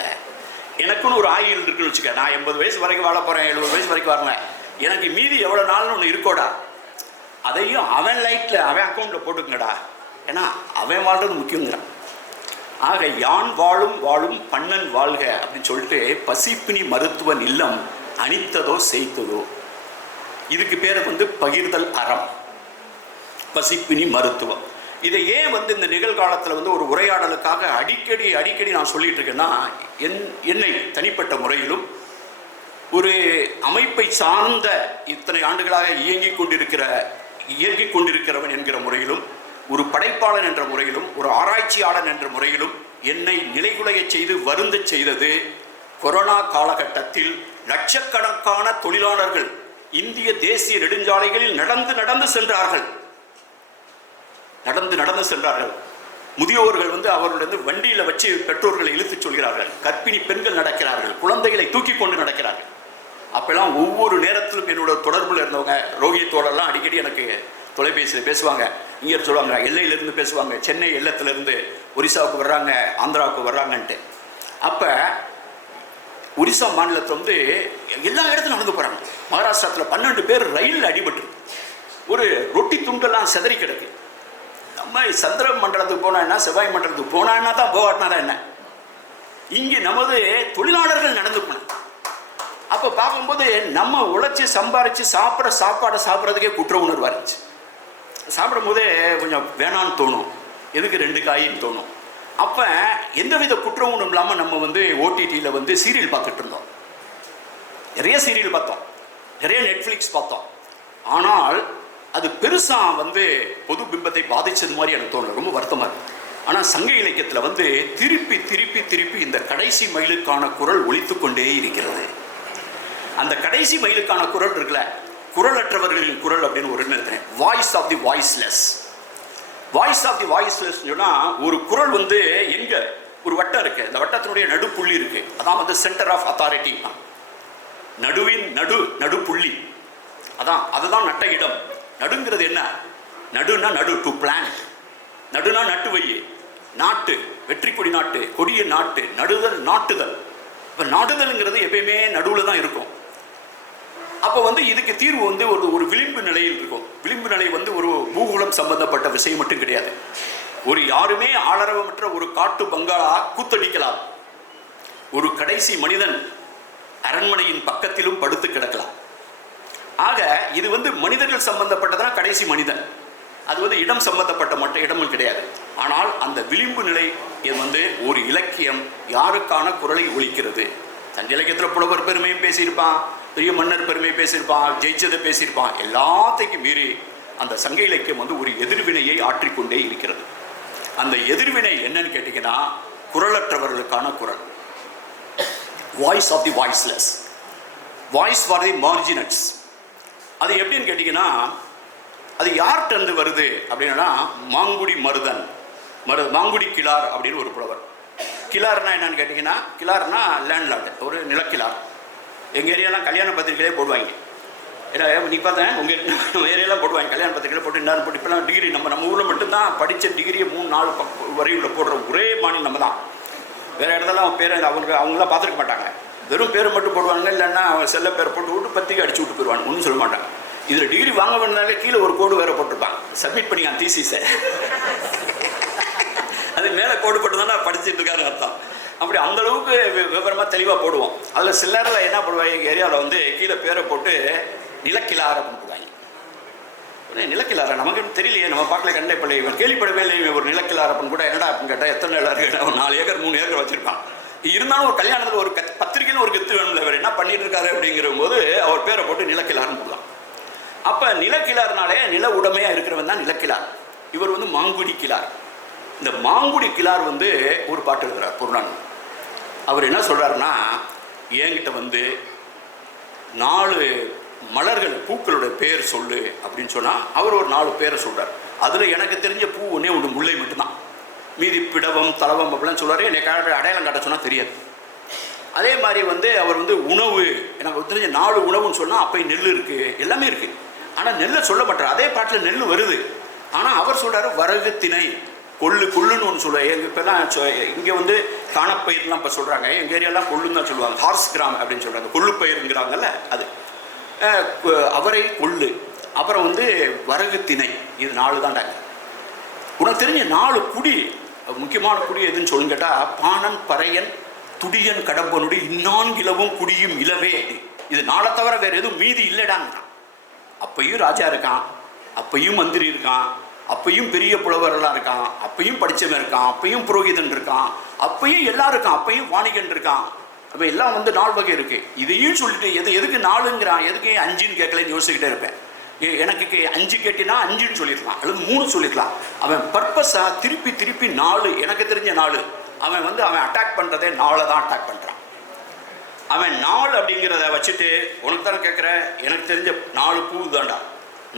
எனக்குன்னு ஒரு ஆயுள் இருக்குன்னு வச்சுக்க, நான் 80 வயசு வரைக்கும் வாழ போகிறேன், 70 வயசு வரைக்கும் வரேன், எனக்கு மீதி எவ்வளோ நாள்னு ஒன்று இருக்கோடா, அதையும் அவன் லைட்டில் அவன் அக்கௌண்ட்டில் போட்டுக்குங்கடா, ஏன்னா அவன் வாழ்றது முக்கியங்கிறான். ஆக யான் வாழும் பண்ணன் வாழ்க அப்படின்னு சொல்லிட்டு பசிப்பினி மருத்துவன் இல்லம் அனித்ததோ செய்ததோ. இதுக்கு பேர் வந்து பகிர்தல் அறம், பசிப்பினி மருத்துவம். இதை ஏன் வந்து இந்த நிகழ்காலத்தில் வந்து ஒரு உரையாடலுக்காக அடிக்கடி நான் சொல்லிட்டு இருக்கேன்னா, என்னை தனிப்பட்ட முறையிலும் ஒரு அமைப்பை சார்ந்த இத்தனை ஆண்டுகளாக இயங்கிக் கொண்டிருக்கிறவன் என்கிற முறையிலும், ஒரு படைப்பாளன் என்ற முறையிலும், ஒரு ஆராய்ச்சியாளன் என்ற முறையிலும் என்னை நிலைகுலைய செய்து வருந்த செய்தது கொரோனா காலகட்டத்தில் லட்சக்கணக்கான தொழிலாளர்கள் இந்திய தேசிய நெடுஞ்சாலைகளில் நடந்து சென்றார்கள். முதியோர்கள் வந்து அவர்களுடைய வண்டியில வச்சு பெற்றோர்களை இழுத்து சொல்கிறார்கள், கர்ப்பிணி பெண்கள் நடக்கிறார்கள், குழந்தைகளை தூக்கி கொண்டு நடக்கிறார்கள். அப்பெல்லாம் ஒவ்வொரு நேரத்திலும் என்னோட தொடர்பில் இருந்தவங்க ரோகித்தோடெல்லாம் அடிக்கடி எனக்கு தொலைபேசியில் பேசுவாங்க. இங்கே சொல்லுவாங்க, எல்லையிலேருந்து பேசுவாங்க, சென்னை எல்லத்திலேருந்து ஒரிசாவுக்கு வர்றாங்க, ஆந்திராவுக்கு வர்றாங்கன்ட்டு. அப்போ ஒரிசா மாநிலத்தில் வந்து எல்லா இடத்துலையும் நடந்து போகிறாங்க. மகாராஷ்டிரத்தில் 12 பேர் ரயிலில் அடிபட்டு ஒரு ரொட்டி துண்டெல்லாம் செதறி கிடக்கு. நம்ம சந்திர மண்டலத்துக்கு போனா என்ன, செவ்வாய் மண்டலத்துக்கு போனா தான், போகாட்டினா தான் என்ன. இங்கே நமது தொழிலாளர்கள் நடந்து போன அப்போ பார்க்கும்போது நம்ம உழைச்சி சம்பாரித்து சாப்பாடை சாப்பிட்றதுக்கே குற்ற உணர்வாக இருந்துச்சு. சாப்பிடும் போதே கொஞ்சம் வேணான்னு தோணும், எதுக்கு 2 காயின்னு தோணும். அப்போ எந்தவித குற்ற உணர்வு இல்லாமல் நம்ம வந்து ஓடிடியில் வந்து சீரியல் பார்த்துட்டு இருந்தோம். நிறைய சீரியல் பார்த்தோம், நிறைய நெட்ஃப்ளிக்ஸ் பார்த்தோம். ஆனால் அது பெருசாக வந்து பொது பிம்பத்தை பாதித்தது மாதிரி எனக்கு தோணல, ரொம்ப வருத்தமாக இருக்குது. ஆனால் சங்க இலக்கியத்தில் வந்து திருப்பி இந்த கடைசி மயிலுக்கான குரல் ஒலித்து கொண்டே இருக்கிறது. அந்த கடைசி மயிலுக்கான குரல் இருக்குல்ல, குரலற்றவர்களின் குரல் அப்படின்னு ஒரு நினைக்கிறேன், voice of the voiceless. Voice of the voiceless சொன்னால் ஒரு குரல் வந்து எங்கே ஒரு வட்டம் இருக்குது, அந்த வட்டத்தினுடைய நடுப்புள்ளி இருக்குது, அதான் வந்து சென்டர் ஆஃப் அத்தாரிட்டி. நடுவின் நடுப்புள்ளி, அதுதான் நட்ட இடம். நடுங்கிறது என்ன, நடுனா நடு, டு பிளான்ட். நடுனா நட்டு வை, நாட்டு, வெற்றி கொடி நாட்டு, கொடிய நாட்டு, நடுதல் நாட்டுதல். இப்போ நாட்டுதல்ங்கிறது எப்பயுமே நடுவில் தான் இருக்கும். அப்போ வந்து இதுக்கு தீர்வு வந்து ஒரு விளிம்பு நிலையில் இருக்கும். விளிம்பு நிலை வந்து ஒரு பூகோளம் சம்பந்தப்பட்ட விஷயம் மட்டும் கிடையாது. ஒரு யாருமே ஆளரவமற்ற ஒரு காட்டு பங்களா கூத்தடிக்கலாம், ஒரு கடைசி மனிதன் அரண்மனையின் பக்கத்திலும் படுத்து கிடக்கலாம். ஆக இது வந்து மனிதர்கள் சம்பந்தப்பட்டதான் கடைசி மனிதன். அது வந்து இடம் சம்பந்தப்பட்ட மட்டும் இடமும் கிடையாது. ஆனால் அந்த விளிம்பு நிலை வந்து ஒரு இலக்கியம் யாருக்கான குரலை ஒலிக்கிறது. சங்க இலக்கியத்தில் புலவர் பெருமையும் பேசியிருப்பான், பெரிய மன்னர் பெருமை பேசியிருப்பான், ஜெயிச்சதை பேசியிருப்பான். எல்லாத்தையும் மீறி அந்த சங்க இலக்கியம் வந்து ஒரு எதிர்வினையை ஆற்றிக்கொண்டே இருக்கிறது. அந்த எதிர்வினை என்னன்னு கேட்டிங்கன்னா, குரலற்றவர்களுக்கான குரல், voice of the voiceless, voice for the marginals. அது எப்படின்னு கேட்டிங்கன்னா, அது யார்கிட்ட வருது அப்படின்னா, மாங்குடி மருதன், மாங்குடி கிளார் அப்படின்னு ஒரு புலவர். கிளார்னா என்னன்னு கேட்டிங்கன்னா, கிளார்னா லேண்ட்லார்டு, ஒரு நிலக்கிளார். எங்கள் ஏரியாலாம் கல்யாண பத்திரிகையிலே போடுவாங்க. ஏன்னா நீ பார்த்தேன் உங்கள் ஏரியாலாம் போடுவாங்க, கல்யாண பத்திரிகையில் போட்டு இன்னும் போட்டு. இப்போலாம் டிகிரி நம்ம ஊரில் மட்டும்தான் படித்த டிகிரியை 3-4 வரையில் போடுற ஒரே மாநிலம் நம்ம தான். வேறு இடத்துல அவன் பேர் அவங்களாம் பார்த்துருக்க மாட்டாங்க. வெறும் பேர் மட்டும் போடுவாங்க, இல்லைன்னா அவன் செல்ல பேரை போட்டு விட்டு பத்திரிக்கை அடிச்சு விட்டு போயிடுவாங்க, ஒன்றும் சொல்ல மாட்டாங்க. இதில் டிகிரி வாங்க வேண்டியனாலே கீழே ஒரு கோடு வேறு போட்டிருப்பான், சப்மிட் பண்ணிக்கான் தீசிஸை. அது மேலே கோடு போட்டு தான் படிச்சுட்டு இருக்காருன்னு அர்த்தம். அப்படி அந்தளவுக்கு விவரமாக தெளிவாக போடுவோம். அதில் சிலரில் என்ன போடுவாங்க, எங்கள் ஏரியாவில் வந்து கீழே பேரை போட்டு நிலக்கிலாரை போட்டுவாங்க. நிலக்கிலாரை நமக்கு தெரியலையே, நம்ம பார்க்கல கண்டே பிள்ளை, இவன் கேள்விப்படவே இல்லை. இவன் ஒரு நிலக்கிலாரப்பன் கூட என்னடா அப்படின்னு கேட்டால் எத்தனை நிலம் கேட்டால் ஒரு 4 ஏக்கர் 3 ஏக்கர் வச்சுருப்பான். இருந்தாலும் ஒரு கல்யாணத்தில் ஒரு பத்திரிக்கையில் ஒரு கெத்து வேணும்ல, இவர் என்ன பண்ணிட்டு இருக்காரு அப்படிங்கிற போது அவர் பேரை போட்டு நிலக்கிலார்னு போடலாம். அப்போ நிலக்கிலார்னாலே நில உடைமையாக இருக்கிறவன் தான் நிலக்கிலார். இவர் வந்து மாங்குடி கிளார். இந்த மாங்குடி கிளார் வந்து ஒரு பாட்டு எழுதுறார் பொருளான். அவர் என்ன சொல்கிறாருன்னா, என்கிட்ட வந்து 4 மலர்கள் பூக்களோட பேர் சொல்லு அப்படின்னு சொன்னால் அவர் ஒரு 4 பேரை சொல்கிறார். அதில் எனக்கு தெரிஞ்ச பூ ஒன்றே ஒன்று முல்லை மட்டும்தான். மீதி பிடவம் தலவம் அப்படிலாம் சொல்கிறாரு. என்னை அடையாளம் காட்ட சொன்னால் தெரியாது. அதே மாதிரி வந்து அவர் வந்து உணவு, எனக்கு தெரிஞ்ச 4 உணவுன்னு சொன்னால் அப்போ நெல் இருக்குது, எல்லாமே இருக்குது. ஆனால் நெல்லை சொல்ல மாட்டார். அதே பாட்டில் நெல் வருது. ஆனால் அவர் சொல்கிறாரு வரகு திணை கொள்ளுன்னு ஒன்று சொல்லுவாங்க. எங்கள் இப்போலாம் இங்கே வந்து காணப்பயிர்லாம் இப்போ சொல்கிறாங்க, எங்கள் ஏரியாலாம் கொள்ளுன்னு தான் சொல்லுவாங்க. ஹார்ஸ் கிராம் அப்படின்னு சொல்கிறாங்க, கொள்ளு பயிருங்கிறாங்கல்ல அது. அவரை கொள்ளு, அப்புறம் வந்து வரகு திணை, இது 4 தான்டாங்க. உனக்கு தெரிஞ்ச 4 குடி, முக்கியமான குடி எதுன்னு சொல்லுன்னு கேட்டால் பாணன் பறையன் துடியன் கடம்பனுடைய இன்னான்கிலவும் குடியும் இலவே. இது 4 தவிர வேறு எதுவும் மீதி இல்லைடாங்கிறான். அப்பையும் ராஜா இருக்கான், அப்பையும் மந்திரி இருக்கான், அப்பையும் பெரிய புலவரெல்லாம் இருக்கான், அப்பையும் படித்தவன் இருக்கான், அப்பையும் புரோகிதன் இருக்கான், அப்பையும் எல்லாம் இருக்கான், அப்பையும் வாணிகன் இருக்கான். அப்போ எல்லாம் வந்து 4 வகை இருக்குது. இதையும் சொல்லிட்டு எதுக்கு 4ங்கிறான், எதுக்கு 5ன்னு கேட்கலன்னு யோசிச்சுக்கிட்டே இருப்பேன். எனக்கு 5 கேட்டினா 5ன்னு சொல்லியிருக்கலாம், அல்லது 3 சொல்லியிருக்கலாம். அவன் பர்பஸாக திருப்பி 4, எனக்கு தெரிஞ்ச 4, அவன் வந்து அவன் அட்டாக் பண்ணுறதே 4 தான் அட்டாக் பண்ணுறான். அவன் 4 அப்படிங்கிறத வச்சுட்டு உனக்கு தானே கேட்குற, எனக்கு தெரிஞ்ச 4 பூ இதாண்டா,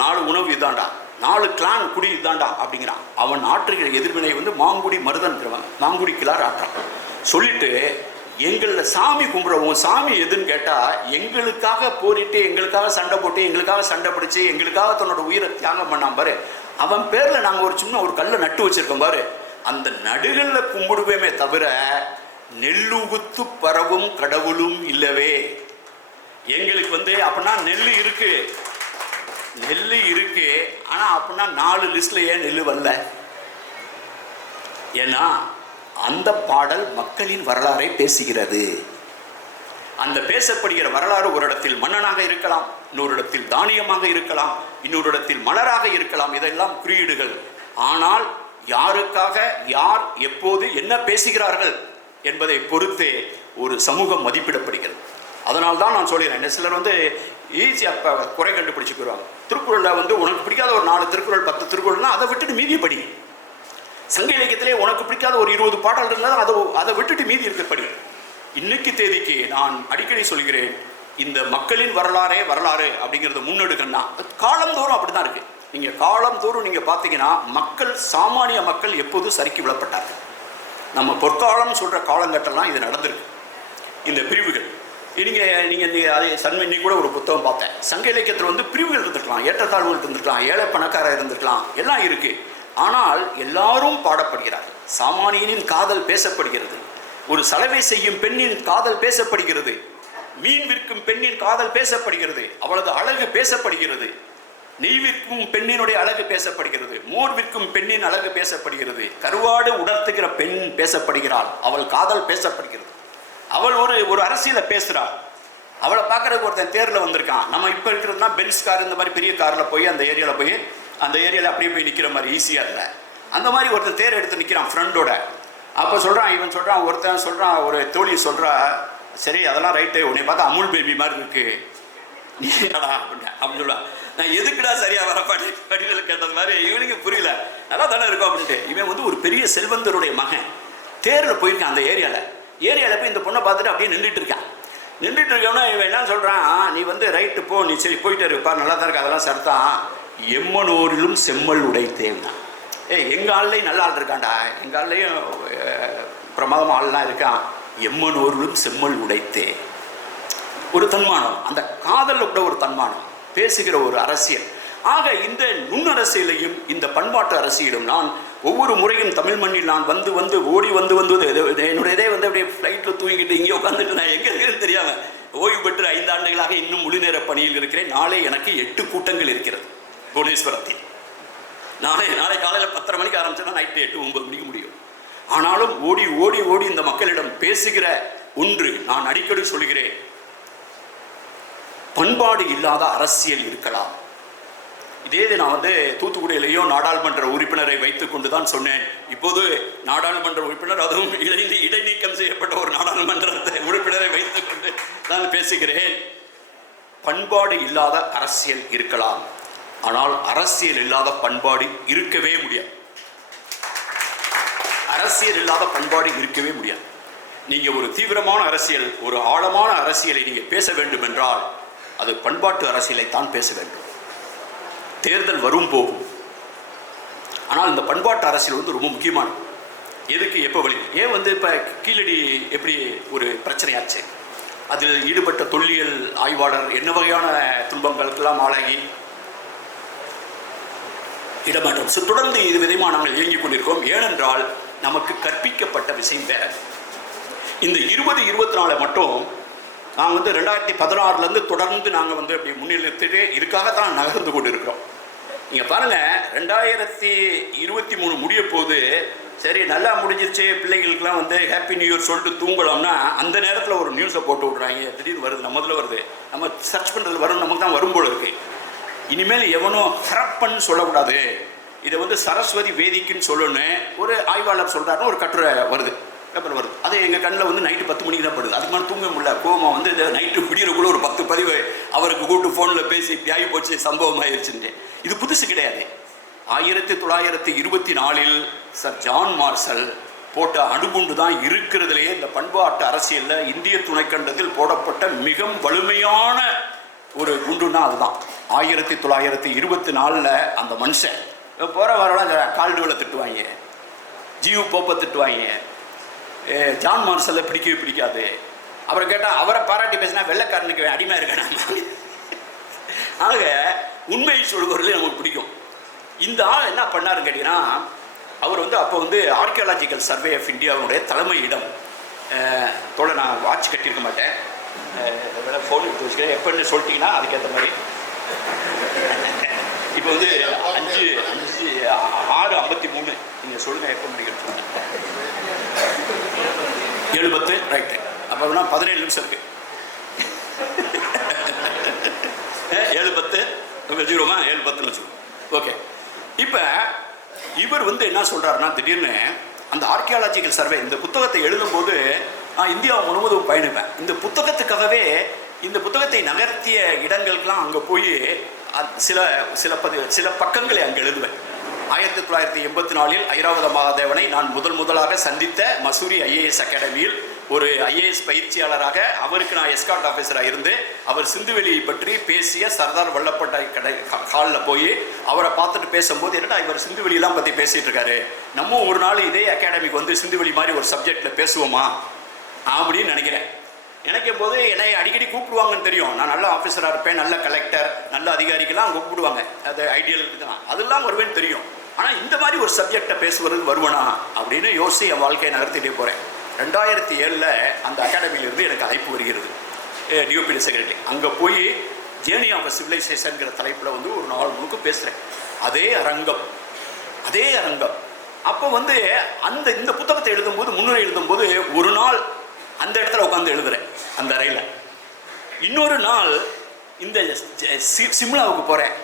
4 உணவு இதாண்டா, 4 கிளான் குடி இதாண்டா அப்படிங்கிறான். அவன் ஆற்றுகிற எதிர்வினை வந்து மாங்குடி மருதன்கிறவன், மாங்குடி கிளார் ஆற்றான். சொல்லிட்டு எங்களில் சாமி கும்பிட்றவங்க சாமி எதுன்னு கேட்டால் எங்களுக்காக போரிட்டு, எங்களுக்காக சண்டை போட்டு, எங்களுக்காக சண்டை பிடிச்சி, எங்களுக்காக தன்னோட உயிரை தியாகம் பண்ணான் பாரு, அவன் பேரில் நாங்கள் ஒரு சின்ன ஒரு கல்லை நட்டு வச்சுருக்கோம் பாரு. அந்த நடுகளில் கும்பிடுவேமே தவிர நெல்லுகுத்து பரவும் கடவுளும் இல்லவே. எங்களுக்கு வந்து அப்படின்னா நெல் இருக்கு, ஆனால் அப்படின்னா 4 லிஸ்ட்ல ஏன் நெல் வரல? ஏன்னா அந்த பாடல் மக்களின் வரலாறை பேசுகிறது. அந்த பேசப்படுகிற வரலாறு ஒரு இடத்தில் மன்னனாக இருக்கலாம், இன்னொரு இடத்தில் தானியமாக இருக்கலாம், இன்னொரு இடத்தில் மலராக இருக்கலாம். இதெல்லாம் குறியீடுகள். ஆனால் யாருக்காக யார் எப்போது என்ன பேசுகிறார்கள் என்பதை பொறுத்தே ஒரு சமூகம் மதிப்பிடப்படுகிறது. அதனால் தான் நான் சொல்கிறேன், சிலர் வந்து ஈஸியாக குறை கண்டுபிடிச்சு போயிடுவாங்க. திருக்குறளில் வந்து உனக்கு பிடிக்காத ஒரு 4 திருக்குறள் 10 திருக்குறள்னா அதை விட்டுட்டு மீதி படி. சங்க இலக்கியத்திலே உனக்கு பிடிக்காத ஒரு 20 பாடல் இருந்தால் அதை விட்டுட்டு மீதி இருக்க படி. இன்னைக்கு தேதிக்கு நான் அடிக்கடி சொல்கிறேன், இந்த மக்களின் வரலாறு அப்படிங்கிறத முன்னெடுக்கணும்னா காலந்தோறும் அப்படி தான் இருக்குது. நீங்கள் காலந்தோறும் நீங்கள் பார்த்தீங்கன்னா மக்கள், சாமானிய மக்கள் எப்போதும் சறுக்கி விடப்பட்டார்கள். நம்ம பொற்காலம் சொல்கிற காலங்கட்டெல்லாம் இது நடந்திருக்கு. இந்த பிரிவுகள் நீங்கள் அதை இன்னைக்கு கூட ஒரு புத்தகம் பார்த்தேன். சங்க இலக்கியத்தில் வந்து பிரிவுகள் இருந்திருக்கலாம், ஏற்றத்தாழ்வுகள் இருந்திருக்கலாம், ஏழை பணக்காரர் இருந்திருக்கலாம், எல்லாம் இருக்குது. ஆனால் எல்லாரும் பாடப்படுகிறார்கள். சாமானியனின் காதல் பேசப்படுகிறது, ஒரு சலவை செய்யும் பெண்ணின் காதல் பேசப்படுகிறது, மீன் விற்கும் பெண்ணின் காதல் பேசப்படுகிறது, அவளது அழகு பேசப்படுகிறது, நெய் விற்கும் பெண்ணினுடைய அழகு பேசப்படுகிறது, மோர் விற்கும் பெண்ணின் அழகு பேசப்படுகிறது, கருவாடு உணர்த்துகிற பெண் பேசப்படுகிறாள், அவள் காதல் பேசப்படுகிறது. அவள் ஒரு அரசியலை பேசுகிறாள். அவளை பார்க்கறதுக்கு ஒருத்தன் தேரில் வந்திருக்கான். நம்ம இப்போ இருக்கிறதுனா பென்ஸ் கார் இந்த மாதிரி பெரிய காரில் போய் அந்த ஏரியாவில் அப்படியே போய் நிற்கிற மாதிரி ஈஸியாக இல்லை. அந்த மாதிரி ஒருத்தன் தேர் எடுத்து நிற்கிறான் ஃப்ரெண்டோட. அப்போ இவன் சொல்கிறான், ஒருத்தன் சொல்கிறான், ஒரு தோழி சொல்கிறா, சரி அதெல்லாம் ரைட்டு, உன்னை பார்த்தா அமுல் பேபி மாதிரி இருக்கு நீ என்னடா அப்படின்னு சொல்லுவான். நான் எதுக்குடா சரியாக வர படிவில் கேட்டது மாதிரி இவனுக்கு புரியல, நல்லா தானே இருக்கும் அப்படின்ட்டு. இவன் வந்து ஒரு பெரிய செல்வந்தருடைய மகன் தேரில் போயிருக்கான். அந்த ஏரியாவில் போய் இந்த பொண்ணை பார்த்துட்டு அப்படியே நின்றுட்டு இருக்கவனா இவன் என்ன சொல்கிறான், நீ வந்து ரைட்டு போ, நீ சரி போயிட்டு இருப்பா, நல்லா தான் இருக்கு, அதெல்லாம் சர்த்தான். எம்மனோரிலும் செம்மல் உடைத்தேன்னா, எங்கள் ஆள்லையும் நல்ல ஆள் இருக்காண்டா, எங்கள் ஆள்லையும் பிரமாதமாக ஆள்லாம் இருக்கான். எம்மனோரிலும் செம்மல் உடைத்தே. ஒரு தன்மானம், அந்த காதலில் கூட ஒரு தன்மானம், பேசுகிற ஒரு அரசியல். ஆக இந்த நுண்ணரசியலையும் இந்த பண்பாட்டு அரசியலும் நான் ஒவ்வொரு முறையும் தமிழ் மண்ணில் நான் வந்து ஓடி வந்து என்னுடைய இதே வந்து அப்படியே ஃப்ளைட்டில் தூங்கிட்டு இங்கே உட்காந்துட்டு நான் எங்கே இருக்கிறேன்னு தெரியாமல் ஓய்வு பெற்று 5 ஆண்டுகளாக இன்னும் முழு நேர பணியில் இருக்கிறேன். நாளை எனக்கு 8 கூட்டங்கள் இருக்கிறது புவனேஸ்வரத்தில். நாளை காலையில் 10:30 மணிக்கு ஆரம்பிச்சோன்னா நைட்டு 8-9 மணிக்கு முடியும். ஆனாலும் ஓடி இந்த மக்களிடம் பேசுகிற ஒன்று நான் அடிக்கடி சொல்கிறேன், பண்பாடு இல்லாத அரசியல் இருக்கலாம். இதே நான் வந்து தூத்துக்குடியிலேயோ நாடாளுமன்ற உறுப்பினரை வைத்துக் கொண்டு தான் சொன்னேன். இப்போது நாடாளுமன்ற உறுப்பினர், அதுவும் இடைநீக்கம் செய்யப்பட்ட ஒரு நாடாளுமன்ற உறுப்பினரை வைத்துக் கொண்டு நான் பேசுகிறேன். பண்பாடு இல்லாத அரசியல் இருக்கலாம், ஆனால் அரசியல் இல்லாத பண்பாடு இருக்கவே முடியாது. அரசியல் இல்லாத பண்பாடு இருக்கவே முடியாது. நீங்க ஒரு தீவிரமான அரசியல், ஒரு ஆழமான அரசியலை நீங்க பேச வேண்டும் என்றால் அது பண்பாட்டு அரசியலை தான் பேச வேண்டும். தேர்தல் வரும் போகும், ஆனால் இந்த பண்பாட்டு அரசியல் வந்து ரொம்ப முக்கியமானது. எதுக்கு எப்போ வழி, ஏன் வந்து இப்போ கீழடி எப்படி ஒரு பிரச்சனையாச்சு, அதில் ஈடுபட்ட தொல்லியல் ஆய்வாளர் என்ன வகையான துன்பங்களுக்கெல்லாம் ஆளாகி இடமாற்றம் தொடர்ந்து இது விதமாக நாங்கள் இயங்கிக் கொண்டிருக்கோம். ஏனென்றால் நமக்கு கற்பிக்கப்பட்ட விஷயம் வேற. இந்த 2024 மட்டும் நாங்கள் வந்து 2016 தொடர்ந்து நாங்கள் வந்து அப்படி முன்னிலைத்திட்டு இதுக்காகத்தான் நகர்ந்து கொண்டு இருக்கிறோம். நீங்கள் பாருங்கள், 2023 முடிய போது சரி நல்லா முடிஞ்சிருச்சு, பிள்ளைகளுக்கெல்லாம் வந்து ஹாப்பி நியூ இயர் சொல்லிட்டு தூங்கலாம்னா அந்த நேரத்தில் ஒரு நியூஸை போட்டு விட்றாங்க. திடீர்னு வருது, நம்மதில் வருது, நம்ம சர்ச் பண்ணுறது வரும், நமக்கு தான் வரும் போல இருக்கு. இனிமேல் எவனோ ஹரப்பன்னு சொல்லக்கூடாது, இதை வந்து சரஸ்வதி வேதிக்குன்னு சொல்லணும்னு ஒரு ஆய்வாளர் சொல்கிறாருன்னு ஒரு கட்டுரை வருது, பேப்பர் வருது. அது எங்கள் கண்ணில் வந்து நைட்டு 10 மணிக்கு தான் படுது. அதுக்கு மேலே தூங்க முடியல, கோவமாக வந்து இந்த நைட்டு விடியறக்குள்ள ஒரு 10 பதிவு அவருக்கு கூப்பிட்டு ஃபோனில் பேசி இப்படி ஆகி போச்சு, சம்பவம் ஆயிடுச்சுட்டு. இது புதுசு கிடையாது. 1924 சர் ஜான் மார்ஷல் போட்ட அணுகுண்டு தான் இருக்கிறதுலேயே இந்த பண்பாட்டு அரசியலில் இந்திய துணைக்கண்டத்தில் போடப்பட்ட மிக வலிமையான ஒரு குண்டுன்னா அதுதான். 1924 அந்த மனுஷன் போகிற வரலாம் கால்டுவலை திட்டுவாங்க, ஜியு போப்பை திட்டுவாங்க, ஜான் மார்ஷலை பிடிக்கவே பிடிக்காது. அப்புறம் கேட்டால் அவரை பாராட்டி பேசினா வெள்ளைக்காரனுக்கு அடிமை இருக்கணும். ஆக உண்மையை சொல்கிறதுல நமக்கு பிடிக்கும். இந்த ஆள் என்ன பண்ணாருன்னு கேட்டிங்கன்னா, அவர் வந்து அப்போ வந்து ஆர்கியாலஜிக்கல் சர்வே ஆஃப் இந்தியாவுடைய தலைமை இடம் தோட நான் வாட்ச் கட்டியிருக்க மாட்டேன், ஃபோன் எடுத்து வச்சுக்கிறேன், எப்போன்னு சொல்லிட்டீங்கன்னா அதுக்கேற்ற மாதிரி. இப்போ வந்து 6:53 நீங்கள் சொல்லுங்கள் எப்போ முடிக்கணும்னு சொல்லுங்கள். 7:10 ரைட்டு. அப்போனா 17 நிமிஷம் இருக்குது. 7:10 வச்சுக்கிறோமா? 7:10 வச்சுக்கோங்க. ஓகே. இப்போ இவர் வந்து என்ன சொல்கிறாருன்னா, திடீர்னு அந்த ஆர்கியாலஜிக்கல் சர்வே இந்த புத்தகத்தை எழுதும்போது நான் இந்தியா முழுவதும் பயணிப்பேன். இந்த புத்தகத்துக்காகவே இந்த புத்தகத்தை நகர்த்திய இடங்களுக்கெல்லாம் அங்கே போய் சில பக்கங்களை அங்கே எழுதுவேன். 1984 ஐராவத மகாதேவனை நான் முதலாக சந்தித்த மசூரி ஐஏஎஸ் அகாடமியில் ஒரு ஐஏஎஸ் பயிற்சியாளராக, அவருக்கு நான் எஸ்கார்ட் ஆஃபீஸராக இருந்து அவர் சிந்துவெளியை பற்றி பேசிய சர்தார் வல்லபாய் ஹாலில் போய் அவரை பார்த்துட்டு பேசும்போது, என்னடா இவர் சிந்துவெளியெல்லாம் பற்றி பேசிகிட்டு இருக்காரு, நம்ம ஒரு நாள் இதே அகாடமிக்கு வந்து சிந்துவெளி மாதிரி ஒரு சப்ஜெக்டில் பேசுவோமா அப்படின்னு நினைக்கிறேன். நினைக்கும் போது என்னை அடிக்கடி கூப்பிடுவாங்கன்னு தெரியும். நான் நல்ல ஆஃபீஸராக இருப்பேன், நல்ல கலெக்டர், நல்ல அதிகாரிக்கெல்லாம் கூப்பிடுவாங்க, அது ஐடியல் தான், அதெல்லாம் வருவேன்னு தெரியும். ஆனால் இந்த மாதிரி ஒரு சப்ஜெக்டை பேசுவது வருவனா அப்படின்னு யோசித்து என் வாழ்க்கையை நகர்த்திட்டே போகிறேன். 2007 அந்த அகாடமியிலிருந்து எனக்கு அழைப்பு வருகிறது, டிஓபிடி செக்ரட்டரி. அங்கே போய் ஜேர்னி ஆஃப் சிவிலைசேஷன்கிற தலைப்பில் வந்து ஒரு நாள் முழுக்க பேசுகிறேன். அதே அரங்கம். அப்போ வந்து இந்த புத்தகத்தை எழுதும்போது, முன்னுரை எழுதும்போது ஒரு நாள் அந்த இடத்துல உட்காந்து எழுதுகிறேன் அந்த அறையில். இன்னொரு நாள் இந்த சிம்லாவுக்கு போகிறேன்.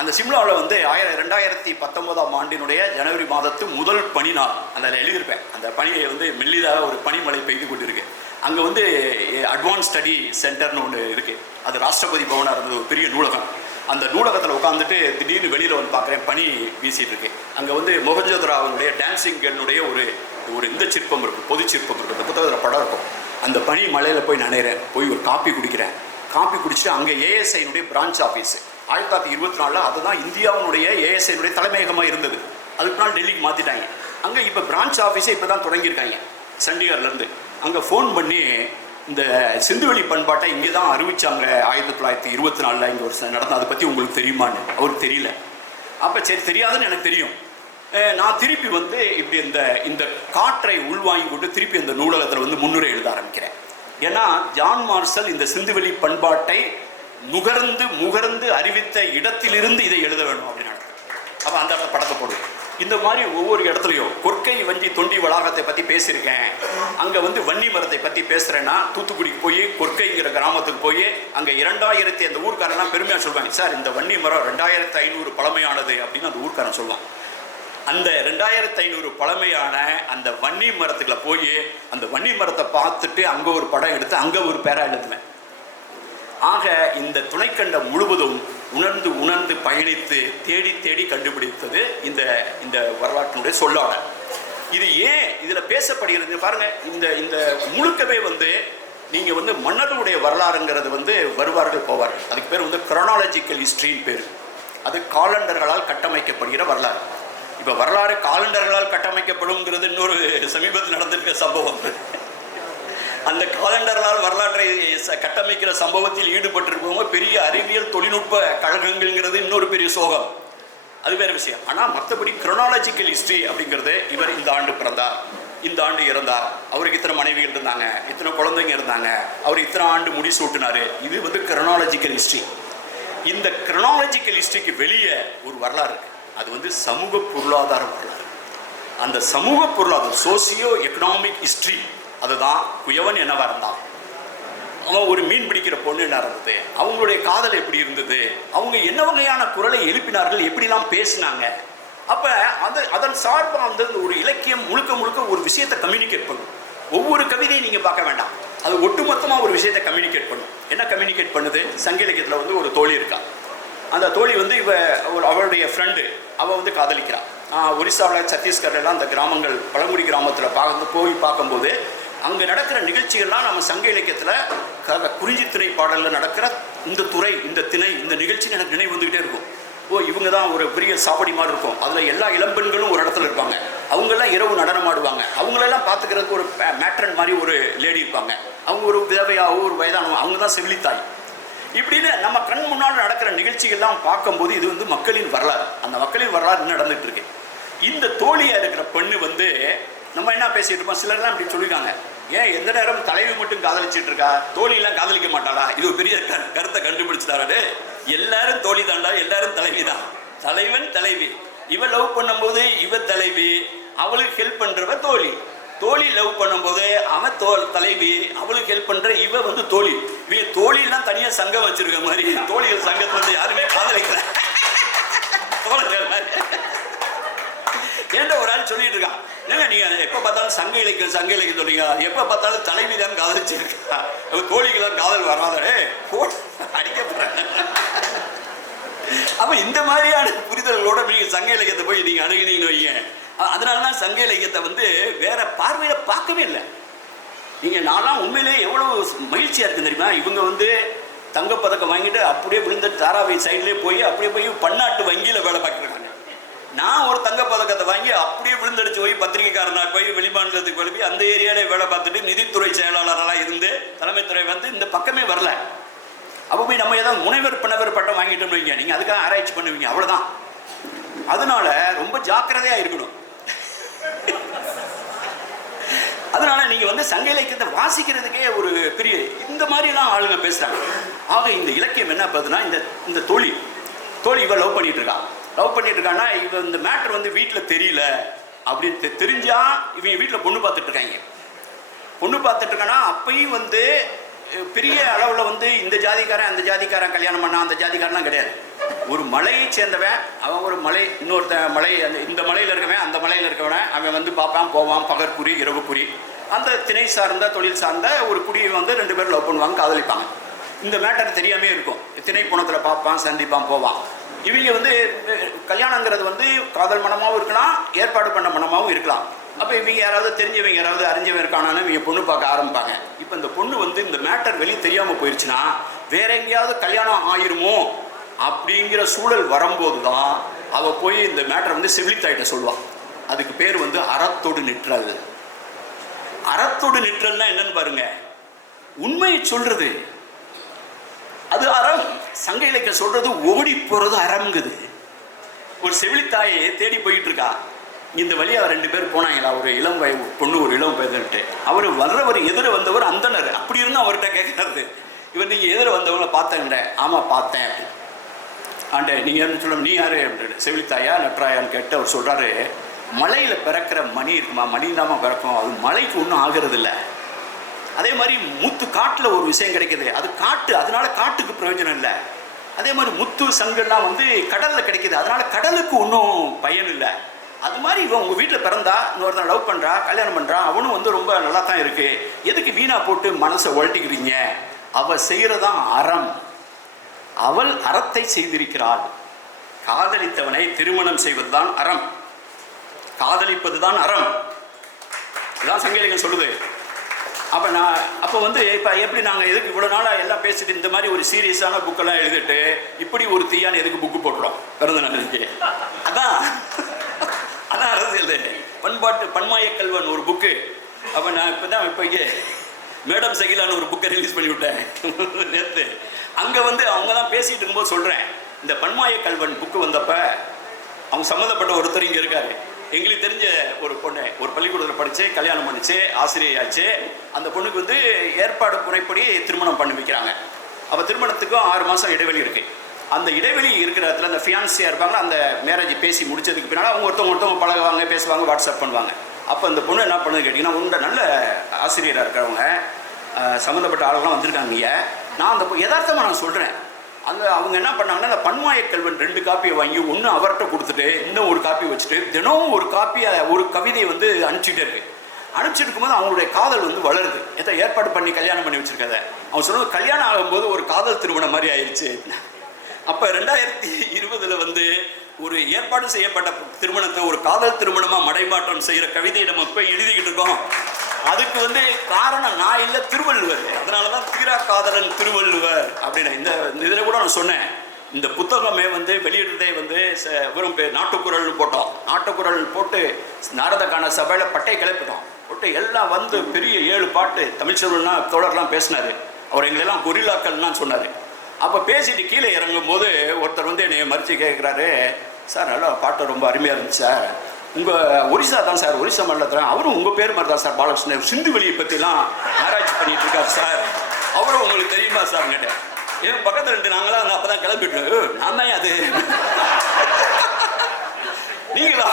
அந்த சிம்லாவில் வந்து 2019 ஜனவரி மாதத்து முதல் பனி நாள் அதில் எழுதியிருப்பேன். அந்த பனியை வந்து மெல்லிதாக ஒரு பனிமழை பெய்து கொண்டிருக்கு. அங்கே வந்து அட்வான்ஸ் ஸ்டடி சென்டர்னு ஒன்று இருக்குது. அது ராஷ்டிரபதி பவனாக இருந்தது, ஒரு பெரிய நூலகம். அந்த நூலகத்தில் உட்காந்துட்டு திடீர்னு வெளியில் வந்து பார்க்குறேன், பனி வீசிட்டு இருக்கு. அங்கே வந்து மொஹஞ்சதாரோவுடைய டான்சிங் கேர்ளுடைய ஒரு இந்த சிற்பம் இருக்கும், பொது சிற்பம் இருக்கும், அந்த புத்தகத்தில் படம் இருக்கும். அந்த பனி மலையில் போய் நனைகிறேன், போய் ஒரு காப்பி குடிக்கிறேன். காப்பி குடிச்சிட்டு அங்கே ஏஎஸ்ஐனுடைய பிரான்ச் ஆஃபீஸு 1924 அதுதான் இந்தியாவுடைய ஏஎஸ்ஐனுடைய தலைமையகமாக இருந்தது. அதுக்கு நாள் டெல்லிக்கு மாற்றிட்டாங்க. அங்கே இப்போ பிரான்ச் ஆஃபீஸே இப்போ தான் தொடங்கியிருக்காங்க சண்டிகர்லேருந்து. அங்கே ஃபோன் பண்ணி இந்த சிந்துவெளி பண்பாட்டை இங்கே தான் அறிவிச்சாங்க 1924 இங்கே ஒரு நடந்த. அதை பற்றி உங்களுக்கு தெரியுமான்னு அவருக்கு தெரியல. அப்போ சரி தெரியாதுன்னு எனக்கு தெரியும். நான் திருப்பி வந்து இப்படி இந்த காற்றை உள்வாங்கி கொண்டு திருப்பி இந்த நூலகத்தில் வந்து முன்னுரை எழுத ஆரம்பிக்கிறேன். ஏன்னா ஜான் மார்ஷல் இந்த சிந்துவெளி பண்பாட்டை முகர்ந்து அறிவித்த இடத்திலிருந்து இதை எழுத வேணும் அப்படின்னு நினைக்கிறேன். அப்போ அந்த இடத்துல படத்தை போடுவேன். இந்த மாதிரி ஒவ்வொரு இடத்துலையும் கொற்கை வஞ்சி தொண்டி வளாகத்தை பற்றி பேசியிருக்கேன். அங்கே வந்து வன்னி மரத்தை பற்றி பேசுகிறேன்னா தூத்துக்குடிக்கு போய் கொற்கைங்கிற கிராமத்துக்கு போய் அங்கே 2000 அந்த ஊர்க்காரெல்லாம் பெருமையாக சொல்லுவாங்க, சார் இந்த வன்னி மரம் 2500 பழமையானது அப்படின்னு அந்த ஊர்க்காரன் சொல்லுவான். அந்த 2500 பழமையான அந்த வன்னி மரத்துக்குள்ள போய் அந்த வன்னி மரத்தை பார்த்துட்டு அங்கே ஒரு படம் எடுத்து அங்கே ஒரு பேரா எழுதுவேன். ஆக இந்த துணைக்கண்டம் முழுவதும் உணர்ந்து பயணித்து தேடி கண்டுபிடித்தது இந்த வரலாற்றினுடைய சொல்லாடல். இது ஏன் இதில் பேசப்படுகிறது பாருங்க. இந்த முழுக்கவே வந்து நீங்கள் வந்து மன்னர்களுடைய வரலாறுங்கிறது வந்து வருவார்கள் போவார்கள். அதுக்கு பேர் வந்து குரோனாலஜிக்கல் ஹிஸ்ட்ரின்னு பேர். அது காலண்டர்களால் கட்டமைக்கப்படுகிற வரலாறு. இப்போ வரலாறு காலண்டர்களால் கட்டமைக்கப்படும்ங்கிறது இன்னொரு சமீபத்தில் நடந்திருக்க சம்பவம். அந்த காலண்டர்களால் வரலாற்றை கட்டமைக்கிற சம்பவத்தில் ஈடுபட்டிருக்கவங்க பெரிய அறிவியல் தொழில்நுட்ப கழகங்கள்ங்கிறது இன்னொரு பெரிய சோகம். அது வேறு விஷயம். ஆனால் மற்றபடி குரோனாலஜிக்கல் ஹிஸ்ட்ரி அப்படிங்கிறது இவர் இந்த ஆண்டு பிறந்தார், இந்த ஆண்டு இறந்தார், அவருக்கு இத்தனை மனைவிகள் இருந்தாங்க, இத்தனை குழந்தைங்க இருந்தாங்க, அவர் இத்தனை ஆண்டு முடிசூட்டினார். இது வந்து குரோனாலஜிக்கல் ஹிஸ்ட்ரி. இந்த குரோனாலஜிக்கல் ஹிஸ்ட்ரிக்கு வெளியே ஒரு வரலாறு இருக்கு. அது வந்து சமூக பொருளாதார வரலாறு. அந்த சமூக பொருளாதாரம் சோசியோ எக்கனாமிக் ஹிஸ்ட்ரி. அதுதான் குயவன் என்னவா இருந்தான், அவன் ஒரு மீன் பிடிக்கிற பொண்ணு என்ன இருந்தது, அவங்களுடைய காதல் எப்படி இருந்தது, அவங்க என்ன வகையான குரலை எழுப்பினார்கள், எப்படிலாம் பேசினாங்க. அப்போ அதன் சார்பாக வந்து ஒரு இலக்கியம் முழுக்க ஒரு விஷயத்தை கம்யூனிகேட் பண்ணும். ஒவ்வொரு கவிதையும் நீங்கள் பார்க்க வேண்டாம், அது ஒட்டுமொத்தமாக ஒரு விஷயத்தை கம்யூனிகேட் பண்ணும். என்ன கம்யூனிகேட் பண்ணுது? சங்க இலக்கியத்தில் வந்து ஒரு தோழி இருக்கா. அந்த தோழி வந்து அவளுடைய ஃப்ரெண்டு அவள் வந்து காதலிக்கிறான். ஒரிசாவில் சத்தீஸ்கர்லாம் அந்த கிராமங்கள் பழங்குடி கிராமத்தில் பார்க்கும்போது அங்கே நடக்கிற நிகழ்ச்சிகள்லாம் நம்ம சங்க இலக்கியத்தில் குறிஞ்சி திணை பாடலில் நடக்கிற இந்த திணை இந்த நிகழ்ச்சி எனக்கு நினைவு வந்துக்கிட்டே இருக்கும். இவங்க தான் ஒரு பெரிய சாவடி மாதிரி இருக்கும். அதில் எல்லா இளம்பெண்களும் ஒரு இடத்துல இருப்பாங்க. அவங்கெல்லாம் இரவு நடனம் ஆடுவாங்க. அவங்களெல்லாம் பார்த்துக்கிறதுக்கு ஒரு மேட்ரன் மாதிரி ஒரு லேடி இருப்பாங்க. அவங்க ஒரு விதவையாவோ ஒரு வயதானவோ, அவங்க தான் செவிலித்தாய். இப்படின்னு நம்ம கண் முன்னால் நடக்கிற நிகழ்ச்சிகள்லாம் பார்க்கும்போது இது வந்து மக்களின் வரலாறு. அந்த மக்களின் வரலாறு இன்னும் நடந்துகிட்டு இருக்கு. இந்த தோழியாக இருக்கிற பெண்ணு வந்து நம்ம என்ன பேசிட்டு இருப்போம், சிலர்லாம் இப்படி சொல்லியிருக்காங்க, ஏன் எந்த நேரம் தலைவி மட்டும் காதலிச்சிட்டு இருக்கா, தோழியெல்லாம் காதலிக்க மாட்டாளா? இது ஒரு பெரிய கருத்தை கண்டுபிடிச்சிட்டாரு. எல்லாரும் தோழி தாண்டா, எல்லாரும் தலைவி தான். தலைவன் தலைவி. இவ லவ் பண்ணும்போது இவ தலைவி, அவளுக்கு ஹெல்ப் பண்றவ தோழி. தோழி லவ் பண்ணும்போது அவன் தலைவி, அவளுக்கு ஹெல்ப் பண்ற இவ வந்து தோழி. இவங்க தோழியெல்லாம் தனியா சங்கம் வச்சிருக்க மாதிரி தோழிகள் சங்கத்துல வந்து யாருமே காதலிக்கல. ஏன்டா ஒரு ஆள் சொல்லிட்டு இருக்கான், ஏங்க நீங்க எப்ப பார்த்தாலும் சங்க இலக்கியம் சொல்றீங்க, எப்ப பார்த்தாலும் தலைவி தான் காதலிச்சிருக்கா, தோழிக்கெல்லாம் காதல் வராதே அடிக்கப்படுறாங்க. அப்ப இந்த மாதிரியான புரிதல்களோட நீங்க சங்க இலக்கியத்தை போய் நீங்க அணுகினீங்கன்னு வைங்க. அதனாலதான் சங்க இலக்கியத்தை வந்து வேற பார்வையில பார்க்கவே இல்லை. நீங்க நான்லாம் உண்மையிலேயே எவ்வளவு மகிழ்ச்சியா இருக்கு தெரியுமா? இவங்க வந்து தங்கப்பதக்கம் வாங்கிட்டு அப்படியே விழுந்த தாராவை சைட்லேயே போய் அப்படியே போய் பன்னாட்டு வங்கியில வேலை பார்க்குறாங்க. நான் ஒரு தங்கப்பதக்கத்தை வாங்கி அப்படியே விழுந்தடிச்சு போய் பத்திரிகைக்காரனாக போய் வெளிமாநிலத்துக்கு போய் அந்த ஏரியாவிலே வேலை பார்த்துட்டு நிதித்துறை செயலாளராக இருந்து தலைமைத்துறை வந்து இந்த பக்கமே வரல. அப்போ போய் நம்ம ஏதாவது முனைவர் பிணவர் பட்டம் வாங்கிட்டோம்னு வைங்க, நீங்கள் அதுக்காக ஆராய்ச்சி பண்ணுவீங்க, அவ்வளோதான். அதனால ரொம்ப ஜாக்கிரதையாக இருக்கணும். அதனால நீங்கள் வந்து சங்க இலக்கியத்தை வாசிக்கிறதுக்கே ஒரு பெரிய இந்த மாதிரிலாம் ஆளுங்க பேசுகிறாங்க. ஆக இந்த இலக்கியம் என்ன பார்த்ததுன்னா, இந்த தோழி இவ லவ் பண்ணிட்டு இருக்கான்னா இவ இந்த மேட்டர் வந்து வீட்டில் தெரியல அப்படின்னு தெரிஞ்சா இவங்க வீட்டில் பொண்ணு பார்த்துட்டு இருக்காங்கன்னா அப்பையும் வந்து பெரிய அளவில் வந்து இந்த ஜாதிக்காரன் அந்த ஜாதிக்காரன் கல்யாணம் பண்ணா அந்த ஜாதிக்காரன்லாம் கிடையாது. ஒரு மலையை சேர்ந்தவன், அவன் ஒரு மலை, இன்னொருத்த மலை, இந்த மலையில் இருக்கவன் அந்த மலையில் இருக்கவன அவன் வந்து பார்ப்பான் போவான், பகற்குறி இரவுக்குறி. அந்த திணை சார்ந்த தொழில் சார்ந்த ஒரு குடியை வந்து 2 பேரும் லவ் பண்ணுவாங்க, காதலிப்பாங்க. இந்த மேட்டர் தெரியாமே இருக்கும். திணை புணத்தில் பார்ப்பான், சந்திப்பான், போவான். இவங்க வந்து கல்யாணங்கிறது வந்து காதல் மனமாகவும் இருக்கலாம், ஏற்பாடு பண்ண மனமாகவும் இருக்கலாம். அப்போ இவங்க யாராவது தெரிஞ்சவங்க யாராவது அறிஞ்சவங்க இருக்கானான்னு இவங்க பொண்ணு பார்க்க ஆரம்பிப்பாங்க. இப்போ இந்த பொண்ணு வந்து இந்த மேட்டர் வெளியே தெரியாமல் போயிடுச்சுன்னா வேற எங்கேயாவது கல்யாணம் ஆயிருமோ அப்படிங்கிற சூழல் வரும்போது தான் அவள் போய் இந்த மேட்டரை வந்து செவிலித்தாயிட்ட சொல்லுவாள். அதுக்கு பேர் வந்து அறத்தொடு நிற்றல். அறத்தொடு நிற்றல்னா என்னன்னு பாருங்க. உண்மையை சொல்றது அது அறம். சங்க இலக்கியம் சொல்றது ஓடி போறது அறம்ங்குது. ஒரு செவிலித்தாயை தேடி போயிட்டு இருக்கா. இந்த வழியா 2 பேர் போனாங்களா, ஒரு இளம் பொண்ணு ஒரு இளம் பையன்ட்டு. அவர் வர்றவர் எதிர வந்தவர் அந்தனர். அப்படி இருந்தா அவர்கிட்ட கேட்கறது, இவர் நீங்க எதிர வந்தவங்கள பார்த்தேன். ஆமா பார்த்தேன். ஆண்ட நீங்க என்ன சொல்ல, நீ யாரு அப்படின்னு. செவிலித்தாயா நற்றாயான்னு கேட்டு அவர் சொல்றாரு, மலையில பிறக்கிற மணி இருக்குமா, மணி தாமா பிறக்கும், அது மலைக்கு ஒன்றும் ஆகிறது இல்லை. அதே மாதிரி முத்து காட்டுல ஒரு விஷயம் கிடைக்குது, அது காட்டு, அதனால காட்டுக்கு பிரயோஜனம் இல்லை. அதே மாதிரி முத்து சங்கெல்லாம் வந்து கடல்ல கிடைக்குது, அதனால கடலுக்கு ஒன்றும் பயன் இல்லை. அது மாதிரி இவன் உங்க வீட்டில் பிறந்தா, இன்னொருத்தன் லவ் பண்றா, கல்யாணம் பண்றா, அவனும் வந்து ரொம்ப நல்லா தான் இருக்கு, எதுக்கு வீணா போட்டு மனசை உழட்டிக்கிறீங்க? அவ செய்யறதான் அறம். அவள் அறத்தை செய்திருக்கிறாள். காதலித்தவனை திருமணம் செய்வதுதான் அறம், காதலிப்பதுதான் அறம். இதான் சங்க இலக்கியம் சொல்லுது. அப்போ வந்து இப்போ எப்படி நாங்கள் எதுக்கு இவ்வளோ நாளாக எல்லாம் பேசிட்டு இந்த மாதிரி ஒரு சீரியஸான புக்கெல்லாம் எழுதிட்டு இப்படி ஒரு தீயான்னு எதுக்கு புக்கு போட்டுறோம் பிறந்த நாளைக்கு? அதான் அரசியல். பன்மாய கல்வன் ஒரு புக்கு. அப்போ நான் இப்போ இங்கே மேடம் சகிலான்னு ஒரு புக்கை ரிலீஸ் பண்ணி விட்டேன் நேற்று. அங்கே வந்து அவங்க தான் பேசிகிட்டு இருக்கும்போது சொல்கிறேன், இந்த பன்மாய கல்வன் புக்கு வந்தப்போ அவங்க சம்மந்தப்பட்ட ஒருத்தர் இங்கே இருக்காரு. எங்களுக்கு தெரிஞ்ச ஒரு பொண்ணு ஒரு பள்ளிக்கூடத்தில் படித்து கல்யாணம் பண்ணிச்சு, ஆசிரியராச்சு. அந்த பொண்ணுக்கு வந்து ஏற்பாடு முறைப்படி திருமணம் பண்ணி வைக்கிறாங்க. அப்போ திருமணத்துக்கும் 6 மாதம் இடைவெளி இருக்குது. அந்த இடைவெளி இருக்கிற இடத்துல அந்த ஃபியான்சியாக இருப்பாங்க. அந்த மேரேஜ் பேசி முடிச்சதுக்கு பின்னால் அவங்க ஒருத்தவங்க பழகுவாங்க, பேசுவாங்க, வாட்ஸ்அப் பண்ணுவாங்க. அப்போ அந்த பொண்ணு என்ன பண்ணுது கேட்டிங்கன்னா, உண்ட நல்ல ஆசிரியராக இருக்கிறவங்க சம்மந்தப்பட்ட ஆளுங்களாம் வந்திருக்காங்க. நான் அந்த யதார்த்தமாக நான் சொல்கிறேன். அவங்க என்ன பண்ணாங்கன்னா, அந்த பன்மாய கல்வன் 2 காப்பியை வாங்கி ஒன்று அவர்கிட்ட கொடுத்துட்டு இன்னும் ஒரு காப்பி வச்சுட்டு தினம் ஒரு காப்பியை ஒரு கவிதையை வந்து அனுப்பிச்சிட்டே இருக்கு. அனுப்பிச்சிட்டு இருக்கும்போது அவங்களுடைய காதல் வந்து வளருது. எதை ஏற்பாடு பண்ணி கல்யாணம் பண்ணி வச்சிருக்காத. அவன் சொன்னது கல்யாணம் ஆகும்போது ஒரு காதல் திருமணம் மாதிரி ஆயிடுச்சு. அப்போ 2020 வந்து ஒரு ஏற்பாடு செய்யப்பட்ட திருமணத்தை ஒரு காதல் திருமணமாக மடைமாற்றம் செய்கிற கவிதையை நம்ம இப்போ எழுதிக்கிட்டு இருக்கோம். அதுக்கு வந்து காரணம் நான் இல்லை, திருவள்ளுவர். அதனால தான் தீரா காதலன் திருவள்ளுவர் அப்படின்னு இந்த இதில் கூட நான் சொன்னேன். இந்த புத்தகமே வந்து வெளியிடுறதே வந்து வெறும் நாட்டுக்குறள்னு போட்டோம். நாட்டுக்குறள் போட்டு நாரதகான சபையில் பட்டை கிளப்பிட்டோம். போட்டு எல்லாம் வந்து பெரிய 7 பாட்டு தமிழ்ச்செல்வன்னா தோழர்லாம் பேசினார். அவர் எங்களெல்லாம் கொரில்லாக்கள்லாம் சொன்னார். அப்போ பேசிட்டு கீழே இறங்கும் போது ஒருத்தர் வந்து என்னை மறித்து கேட்குறாரு, சார் நல்லா பாட்டு ரொம்ப அருமையாக இருந்துச்சு சார், உங்கள் ஒரிசா தான் சார், ஒரிசா மாநிலத்தில் அவரும் உங்கள் பேர் மாதிரி தான் சார், பாலகிருஷ்ணன் சிந்து வெளியை பற்றிலாம் ஆராய்ச்சி பண்ணிட்டு இருக்காரு சார், அவரும் உங்களுக்கு தெரியுமா சார் கேட்டேன். என் பக்கத்தில் 2 நாங்களாம் அப்போ தான் கிளம்பிட்டோம். நான் தான் அது நீங்களா?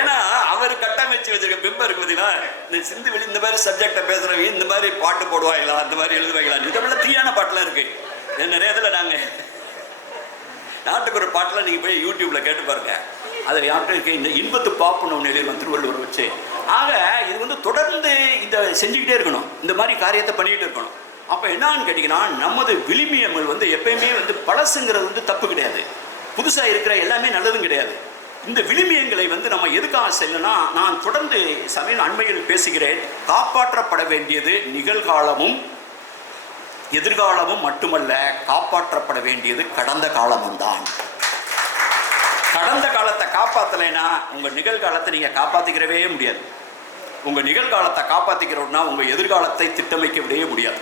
ஏன்னா அவர் கட்டமைச்சு வச்சிருக்க பிம்பம் இருக்கு பார்த்தீங்களா, இந்த சிந்து வெளி இந்த மாதிரி சப்ஜெக்டை பேசுகிறவங்க இந்த மாதிரி பாட்டு போடுவாங்களா, அந்த மாதிரி எழுதுவாங்களா, இதெல்லாம் தீயான பாட்டெலாம் இருக்குது. நிறைய இதில் நாங்கள் நாட்டுக்கு ஒரு பாட்டெலாம் நீங்கள் போய் யூடியூப்பில் கேட்டு பாருங்கள். அதில் யார்கிட்ட இருக்க இந்த இன்பத்து பாப்புன்னு ஒன்று எழுதிருவோம் திருவள்ளுவர் வச்சு. ஆக இது வந்து தொடர்ந்து இந்த செஞ்சுக்கிட்டே இருக்கணும், இந்த மாதிரி காரியத்தை பண்ணிக்கிட்டு இருக்கணும். அப்போ என்னான்னு கேட்டிங்கன்னா, நமது விழுமியங்கள் வந்து எப்பயுமே வந்து பழசுங்கிறது வந்து தப்பு கிடையாது, புதுசாக இருக்கிற எல்லாமே நல்லதும் கிடையாது. இந்த விழுமியங்களை வந்து நம்ம எதுக்காக செய்யணும்னா, நான் தொடர்ந்து சமயம் அண்மையில் பேசுகிறேன், காப்பாற்றப்பட வேண்டியது நிகழ்காலமும் எதிர்காலமும் மட்டுமல்ல, காப்பாற்றப்பட வேண்டியது கடந்த காலமும் தான். கடந்த காலத்தை காப்பாற்றலைன்னா உங்கள் நிகழ்காலத்தை நீங்கள் காப்பாற்றிக்கிறவே முடியாது. உங்கள் நிகழ்காலத்தை காப்பாற்றிக்கிறோம்னா உங்கள் எதிர்காலத்தை திட்டமிக்க விடவே முடியாது.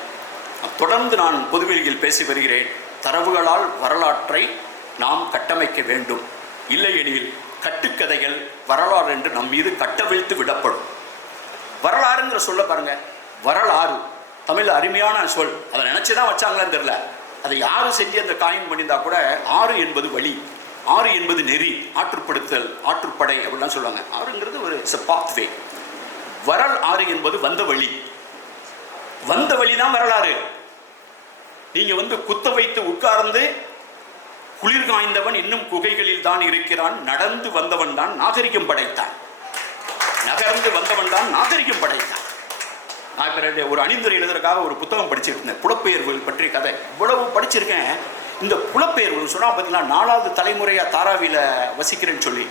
தொடர்ந்து நான் பொதுவெளியில் பேசி வருகிறேன், தரவுகளால் வரலாற்றை நாம் கட்டமைக்க வேண்டும். இல்லையெனில் கட்டுக்கதைகள் வரலாறு என்று நம் மீது கட்டவிழ்த்து விடப்படும். வரலாறுங்கிற சொல்ல பாருங்க, வரலாறு தமிழ் அருமையான சொல். அதை நினச்சி தான் வச்சாங்களான்னு தெரியல. அதை யாரும் செஞ்சு அந்த காயின் பண்ணியிருந்தா கூட, ஆறு என்பது வழி, ஆறு என்பது நெறி, ஆற்றுப்படுத்தல், ஆற்றுப்படை அப்படிலாம் சொல்லுவாங்க. ஆறுங்கிறது ஒரு பாத்வே. வரல் ஆறு என்பது வந்த வழி, வந்த வழி தான் வரலாறு. நீங்க வந்து குத்த வைத்து உட்கார்ந்து குளிர் காய்ந்தவன் இன்னும் குகைகளில் தான் இருக்கிறான், நடந்து வந்தவன் தான் நாகரிகம் படைத்தான், நகர்ந்து வந்தவன் தான் நாகரிகம் படைத்தான். நான் இப்போ ஒரு அணிந்துரை எழுதுறதுக்காக ஒரு புத்தகம் படிச்சிருந்தேன், புலப்பெயர்வுகள் பற்றிய கதை. இவ்வளவு படிச்சிருக்கேன். இந்த புலப்பெயர்வு சொன்னா பார்த்தீங்கன்னா, 4வது தலைமுறையாக தாராவியில் வசிக்கிறேன்னு சொல்லி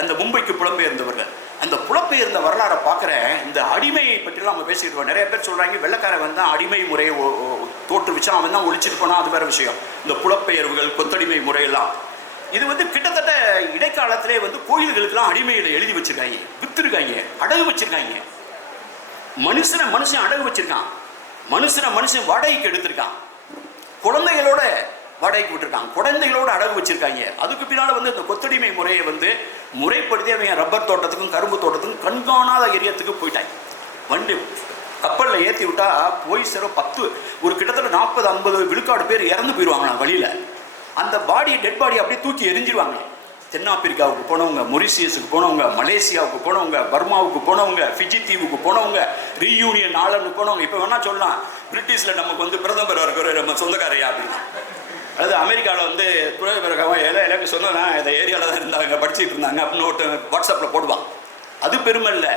அந்த மும்பைக்கு புலம்பெயர்ந்தவர்கள். அந்த புலப்பெயர்ந்த வரலாறை பார்க்குறேன். இந்த அடிமையை பற்றிலாம் நம்ம பேசிக்கிட்டு இருக்கோம். நிறைய பேர் சொல்கிறாங்க, வெள்ளைக்காரன் வந்து அடிமை முறையை தோற்றுவிச்சா அவன் தான் ஒழிச்சிட்டு போனா, அது வேற விஷயம். இந்த புலப்பெயர்வுகள், கொத்தடிமை முறையெல்லாம் இது வந்து கிட்டத்தட்ட இடைக்காலத்திலே வந்து கோயில்களுக்கெல்லாம் அடிமையில் எழுதி வச்சிருக்காங்க, வித்துருக்காங்க, அடகு வச்சிருக்காங்க. மனுஷன் அடகு வச்சிருக்கான். மனுஷன் வாடகைக்கு எடுத்திருக்கான், குழந்தைகளோட வாடகைக்கு விட்டுருக்காங்க, குழந்தைகளோட அடகு வச்சிருக்காங்க. அதுக்கு பின்னால் வந்து இந்த கொத்தடிமை முறையை வந்து முறைப்படுத்தி அவங்க ரப்பர் தோட்டத்துக்கும் கரும்பு தோட்டத்துக்கும் கண்காணாத ஏரியத்துக்கு போயிட்டாங்க. வண்டி கப்பலில் ஏற்றி விட்டா போய் சேர 10 ஒரு கிட்டத்தட்ட 40-50 விழுக்காடு பேர் இறந்து போயிடுவாங்களாம் வழியில். அந்த டெட் பாடி அப்படியே தூக்கி எரிஞ்சிருவாங்க. தென்னாப்பிரிக்காவுக்கு போனவங்க, மொரிஷியஸுக்கு போனவங்க, மலேசியாவுக்கு போனவங்க, பர்மாவுக்கு போனவங்க, ஃபிஜி தீவுக்கு போனவங்க, ரீயூனியன் ஆலனுக்கு போனவங்க. இப்போ வேணா சொல்லலாம் பிரிட்டிஷில் நமக்கு வந்து பிரதமர் இருக்கிற நம்ம சொந்தக்காரையா அப்படின்னு. அதாவது அமெரிக்காவில் வந்து துணைப்பிறக்காமல் எனக்கு சொன்னா இந்த ஏரியாவில் தான் இருந்தாங்க, படிச்சுட்டு இருந்தாங்க அப்படின்னு ஒருத்தர் வாட்ஸ்அப்பில் போடுவான். அது பெருமை இல்லை.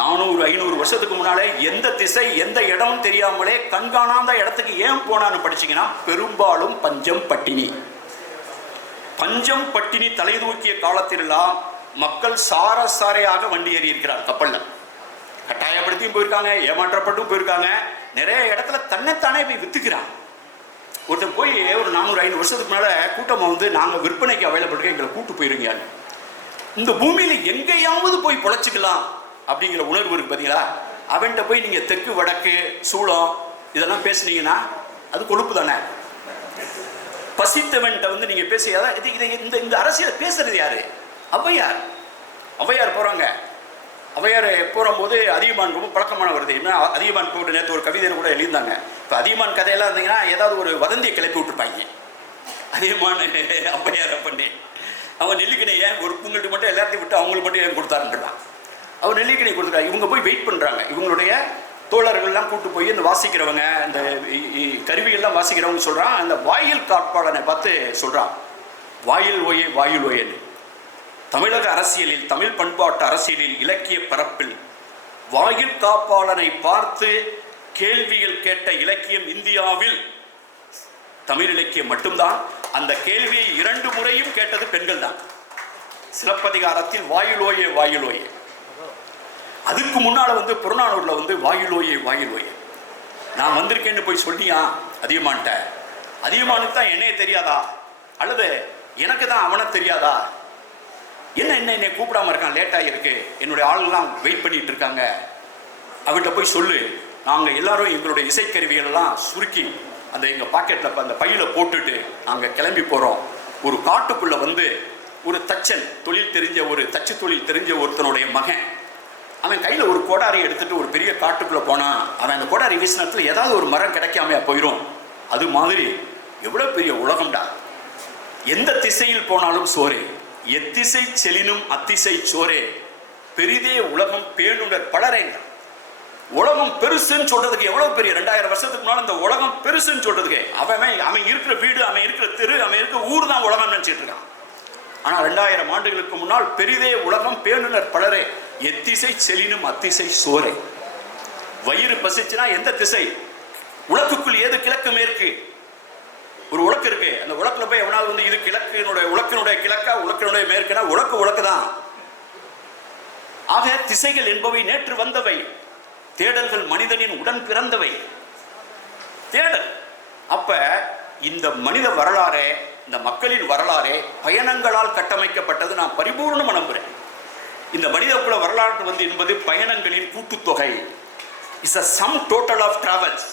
400-500 வருஷத்துக்கு முன்னாலே எந்த திசை எந்த இடம் தெரியாமலே கண்காணாத இடத்துக்கு ஏன் போனான்னு படிச்சிங்கன்னா பெரும்பாலும் பஞ்சம் பட்டினி தலை தூக்கிய காலத்திலெல்லாம் மக்கள் சாரையாக வண்டி ஏறி இருக்கிறார். கப்பலில் கட்டாயப்படுத்தியும் போயிருக்காங்க, ஏமாற்றப்பட்டும் போயிருக்காங்க. நிறைய இடத்துல தன்னைத்தானே போய் வித்துக்கிறான். ஒருத்தர் போய் ஒரு 400-500 வருஷத்துக்கு மேலே கூட்டமாக வந்து நாங்கள் விற்பனைக்கு அவைலபிள் எங்களை கூட்டு போயிருங்க, இந்த பூமியில் எங்கேயாவது போய் பொழைச்சிக்கலாம் அப்படிங்கிற உணர்வு இருக்கு பார்த்தீங்களா. அவன்கிட்ட போய் நீங்கள் தெற்கு வடக்கு சூளம் இதெல்லாம் பேசுனீங்கன்னா அது கொழுப்பு தானே. பசித்தவன்கிட்ட வந்து நீங்கள் பேசியாதான் இந்த அரசியலை பேசுறது யாரு? ஔவையார் போகிறாங்க. ஔவையார் போகும்போது அதிகமான் ரொம்ப பழக்கமான வருது. என்ன அதிகமான் போட்டு நேற்று ஒரு கவிதை கூட எழுதியிருந்தாங்க. இப்போ அதிகமான் கதையெல்லாம் இருந்தீங்கன்னா ஏதாவது ஒரு வதந்தியை கிளப்பி விட்டுருப்பாங்க. அதிகமான ஔவையார் பண்ணி அவன் நெல்லிக்கணி ஏன் ஒரு புங்கள்ட்டு மட்டும் எல்லாத்தையும் விட்டு அவங்களுக்கு மட்டும் ஏன் கொடுத்தாருன்றான். அவர் நெல்லிக்கணி கொடுத்துருக்காங்க. இவங்க போய் வெயிட் பண்ணுறாங்க. இவங்களுடைய தோழர்கள்லாம் கூட்டு போய் இந்த வாசிக்கிறவங்க, இந்த கருவிகள்லாம் வாசிக்கிறவங்க சொல்கிறான். அந்த வாயில் காப்பாளனை பார்த்து சொல்கிறான், வாயில் ஓயேன்னு. தமிழக அரசியலில், தமிழ் பண்பாட்டு அரசியலில், இலக்கிய பரப்பில் வாயில் காப்பாளனை பார்த்து கேள்விகள் கேட்ட இலக்கியம் இந்தியாவில் தமிழ் இலக்கியம் மட்டும்தான். அந்த கேள்வியை 2 முறையும் கேட்டது பெண்கள் தான். சிலப்பதிகாரத்தில் வாயில் ஓயே. அதுக்கு முன்னால் வந்து புறநானூரில் வந்து வாயில் ஓயே நான் வந்திருக்கேன்னு போய் சொல்லியா அதிகமான்ட்ட. அதிகமானுக்கு தான் என்னைய தெரியாதா, அல்லது எனக்கு தான் அவனை தெரியாதா? என்னை கூப்பிடாம இருக்கான், லேட்டாக இருக்கு, என்னுடைய ஆளுங்கெல்லாம் வெயிட் பண்ணிட்டு இருக்காங்க, அவன்கிட்ட போய் சொல்லு. நாங்கள் எல்லாரும் எங்களுடைய இசைக்கருவிகளெல்லாம் சுருக்கி அந்த எங்கள் பாக்கெட்டில் அந்த பையில் போட்டுட்டு நாங்கள் கிளம்பி போகிறோம். ஒரு காட்டுக்குள்ளே வந்து ஒரு தச்சன் தொழில் தெரிஞ்ச, ஒரு தச்சு தொழில் தெரிஞ்ச ஒருத்தனுடைய மகன், அவன் கையில் ஒரு கோடாரி எடுத்துகிட்டு ஒரு பெரிய காட்டுக்குள்ளே போனான். அவன் அந்த கோடாரி வீசினத்தில் ஏதாவது ஒரு மரம் கிடைக்காமையா போயிடும். அது மாதிரி எவ்வளோ பெரிய உலகம்டா. எந்த திசையில் போனாலும் சோரே, எத்திசை செலினும் அத்திசை சோரே, பெரிதே உலகம் பேணுடர் பலரேங்க. உலகம் பெருசுன்னு சொல்றதுக்கு எவ்வளவு பெரிய 2000 வருஷத்துக்கு முன்னாடி இந்த உலகம் பெருசுன்னு சொல்றதுக்கு அவன் இருக்கிற வீடு, அவன் இருக்கிற தெரு, அவன் இருக்கிற ஊர் தான் உலகம் நினைச்சிட்டு இருக்கான். ஆனால் 2000 ஆண்டுகளுக்கு முன்னால் பெரிதே உலகம் பேணுனர் பலரே, எத்திசை செலினும் அத்திசை சோரே. வயிறு பசிச்சுனா எந்த திசை? உலக்குக்குள் ஏது கிழக்கு மேற்கு? ஒரு உலக்கு இருக்கு, அந்த உலக்குல போய் எவனாவது வந்து இது உலக்கினுடைய கிழக்கா உலக்கினுடைய மேற்குனா உலக்கு தான். ஆக திசைகள் என்பவை நேற்று வந்தவை, தேடல்கள் மனிதனின் உடன் பிறந்தவை. தேடல். அப்ப இந்த மனித வரலாறு, இந்த மக்களின் வரலாறு பயணங்களால் கட்டமைக்கப்பட்டது. நான் பரிபூர்ணமா நம்புறேன். இந்த மனித குல வரலாறு வந்து என்பது பயணங்களின் கூட்டுத்தொகை. Is a sum total of travels,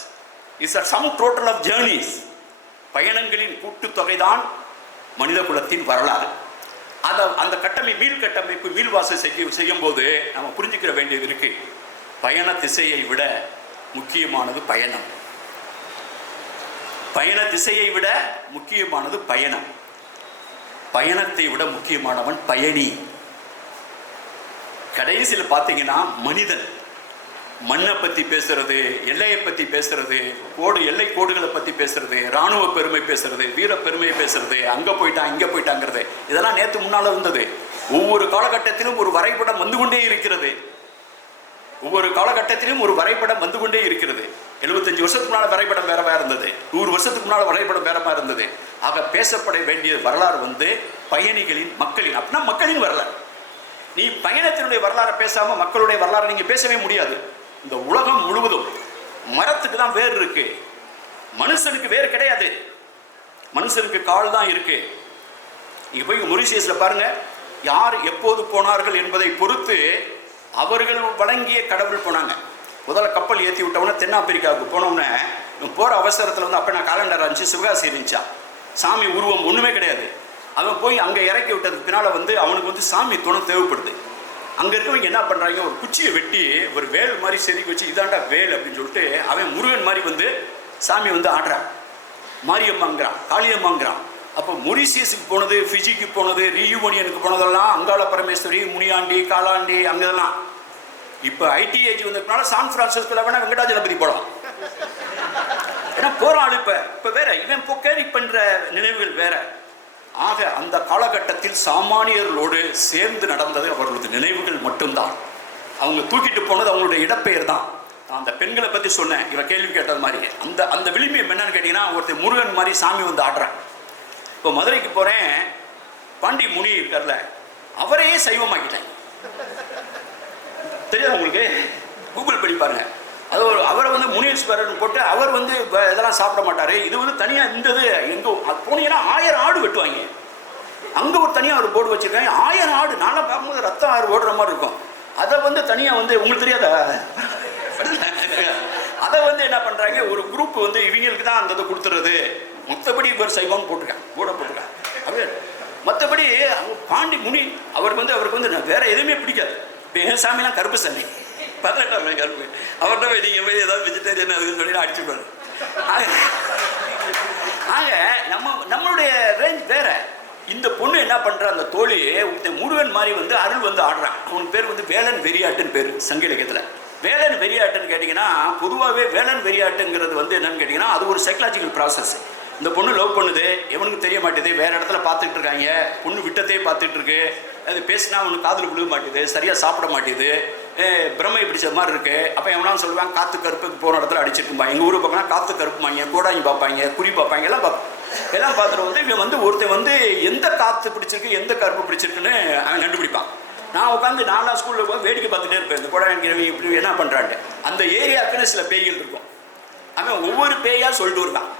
is a sum total of journeys. பயணங்களின் கூட்டுத்தொகை தான் மனித குலத்தின் வரலாறு. அந்த மீள்கட்டமைப்பு மீள்வாசல் செய்யும் போது நம்ம புரிஞ்சுக்கிற வேண்டியது இருக்கு. பயண திசையை விட முக்கியமானது பயணம். பயண திசையை விட முக்கியமானது பயணம். பயணத்தை விட முக்கியமானவன் பயணி. கடைசியில் பார்த்தீங்கன்னா மனிதன் மண்ணை பற்றி பேசுறது, எல்லையை பற்றி பேசுறது, எல்லை கோடுகளை பற்றி பேசுறது, இராணுவ பெருமை பேசுறது, வீர பெருமை பேசுறது, அங்கே போயிட்டான் இங்கே போயிட்டாங்கிறது, இதெல்லாம் நேற்று முன்னால் இருந்தது. ஒவ்வொரு காலகட்டத்திலும் ஒரு வரைபடம் வந்து கொண்டே இருக்கிறது. ஒவ்வொரு காலகட்டத்திலும் ஒரு வரைபடம் வந்து கொண்டே இருக்கிறது. 75 வருஷத்துக்கு முன்னால் வரைபடம் வேற இருந்தது, 100 வருஷத்துக்கு முன்னால் வரைபடம் வேற இருந்தது. ஆக பேசப்பட வேண்டிய வரலாறு வந்து பயணிகளின், மக்களின், அப்படின்னா மக்களின் வரலாறு. நீ பயணத்தினுடைய வரலாறை பேசாம மக்களுடைய வரலாறு நீங்க பேசவே முடியாது. இந்த உலகம் முழுவதும் மரத்துக்கு தான் வேர் இருக்கு, மனுஷனுக்கு வேர் கிடையாது. மனுஷனுக்கு கால் தான் இருக்கு. நீங்க போய் மொரிஷியஸ்ல பாருங்க, யார் எப்போது போனார்கள் என்பதை பொறுத்து அவர்கள் வழங்கிய கடவுள் போனாங்க. முதல்ல கப்பல் ஏற்றி விட்டவொடனே தென்னாப்பிரிக்காவுக்கு போனோடனே போகிற அவசரத்தில் வந்து அப்போ நான் காலண்டர் இருந்துச்சு, சிவகாசி இருந்துச்சா, சாமி உருவம் ஒன்றுமே கிடையாது. அவன் போய் அங்கே இறக்கி விட்டதுக்கு பின்னால் வந்து அவனுக்கு வந்து சாமி துணை தேவைப்படுது. அங்கே இருக்கவங்க என்ன பண்ணுறாங்க, ஒரு குச்சியை வெட்டி ஒரு வேல் மாதிரி செதுக்கி வச்சு இதாண்டா வேல் அப்படின்னு சொல்லிட்டு அவன் முருகன் மாதிரி வந்து சாமி வந்து ஆடுறான். மாரியம்மாங்கிறான், காளியம்மாங்கிறான். அப்போ மொரிசியஸுக்கு போனது, ஃபிஜிக்கு போனது, ரீயூனியனுக்கு போனதெல்லாம் அங்காள பரமேஸ்வரி, முனியாண்டி, காலாண்டி அங்கெல்லாம். இப்போ ஐடிஏஜ் வந்ததுனால சான் பிரான்சிஸ்கோல வேணா வெங்கடாஜலபதி போடலாம். ஏன்னா போகிற ஆள் இப்போ வேற, இவன் இப்போ கேரி பண்ணுற நினைவுகள் வேற. ஆக அந்த காலகட்டத்தில் சாமானியர்களோடு சேர்ந்து நடந்தது அவர்களது நினைவுகள் மட்டும்தான். அவங்க தூக்கிட்டு போனது அவங்களுடைய இடப்பெயர் தான். அந்த பெண்களை பற்றி சொன்னேன், இவன் கேள்வி கேட்டது மாதிரி. அந்த விளிம்பியம் என்னன்னு கேட்டிங்கன்னா, ஒருத்தர் முருகன் மாதிரி சாமி வந்து ஆடுறான். இப்போ மதுரைக்கு போகிறேன், பாண்டி முனி இருக்கார்ல, அவரையே சைவமாக்கிட்டேன். தெரியாது உங்களுக்கு? கூகுள் பண்ணி பாருங்க. அது அவரை வந்து முனீஸ்வரன் போட்டு அவர் வந்து இதெல்லாம் சாப்பிட மாட்டார். இது வந்து தனியாக இருந்தது. எங்கே போனீங்கன்னா 1000 ஆடு வெட்டுவாங்க. அங்கே ஒரு தனியாக ஒரு போர்டு வச்சுருக்காங்க, 1000 ஆடு. நான்லாம் பார்க்கும்போது ரத்தம் ஆறு ஓடுற மாதிரி இருக்கும். அதை வந்து தனியாக வந்து உங்களுக்கு தெரியாத அதை வந்து என்ன பண்ணுறாங்க, ஒரு குரூப் வந்து இவங்களுக்கு தான் அந்த இதை கொடுத்துறது. மற்றபடி இவர் சைவம்னு போட்டிருக்காங்க, கூட போட்டிருக்காங்க. அப்படியே மற்றபடி அவங்க பாண்டி முனி அவருக்கு வந்து வேற எதுவுமே பிடிக்காது. இப்போ என் சாமிலாம் கருப்பு சாமி, 18ஆம் கருப்பு. அவர்கிட்ட போய் நீங்கள் போய் ஏதாவது வெஜிடேரியன் அதுன்னு சொல்லி அடிச்சுடுவாரு. ஆக நம்மளுடைய ரேஞ்ச் வேற. இந்த பொண்ணு என்ன பண்ணுற, அந்த தோழி முருகன் மாதிரி வந்து அருள் வந்து ஆடுறான். அவனுக்கு பேர் வந்து வேலன் வெறியாட்டுன்னு பேர் சங்க இலக்கியத்தில். வேலன் வெறியாட்டுன்னு கேட்டிங்கன்னா, பொதுவாகவே வேலன் வெறியாட்டுங்கிறது வந்து என்னன்னு கேட்டிங்கன்னா, அது ஒரு சைக்கலாஜிக்கல் ப்ராசஸ். இந்த பொண்ணு லவ் பண்ணுது, எவனுக்கு தெரிய மாட்டேது, வேறு இடத்துல பார்த்துட்டு இருக்காங்க, பொண்ணு விட்டதே பார்த்துட்டு இருக்கு, அது பேசினா அவனுக்கு காதில் விழுக மாட்டேது, சரியாக சாப்பிட மாட்டேது, பிரம்மை பிடிச்ச மாதிரி இருக்குது. அப்போ எவனாலும் சொல்லுவாங்க காற்று கருப்புக்கு போகிற இடத்துல அடிச்சிருக்கும்பா. எங்கள் ஊர் பக்கம்னா காற்று கருப்புமாங்க, கோடாங்கி பார்ப்பாங்க, குறி பார்ப்பாங்க, எல்லாம் பார்ப்பாங்க. எல்லாம் பார்த்துட்டு வந்து இவன் வந்து ஒருத்தன் வந்து எந்த காற்று பிடிச்சிருக்கு எந்த கருப்பு பிடிச்சிருக்குன்னு அவன் கண்டுபிடிப்பான். நான் உட்காந்து நாலாம் ஸ்கூலில் போய் வேடிக்கை பார்த்துட்டே இருப்பேன், இந்த கோடாங்கி இப்படி என்ன பண்ணுறான்ட்டு. அந்த ஏரியாவுக்குன்னு சில பேய்கள் இருக்கும். அவன் ஒவ்வொரு பேயாக சொல்லிட்டு இருக்கான்.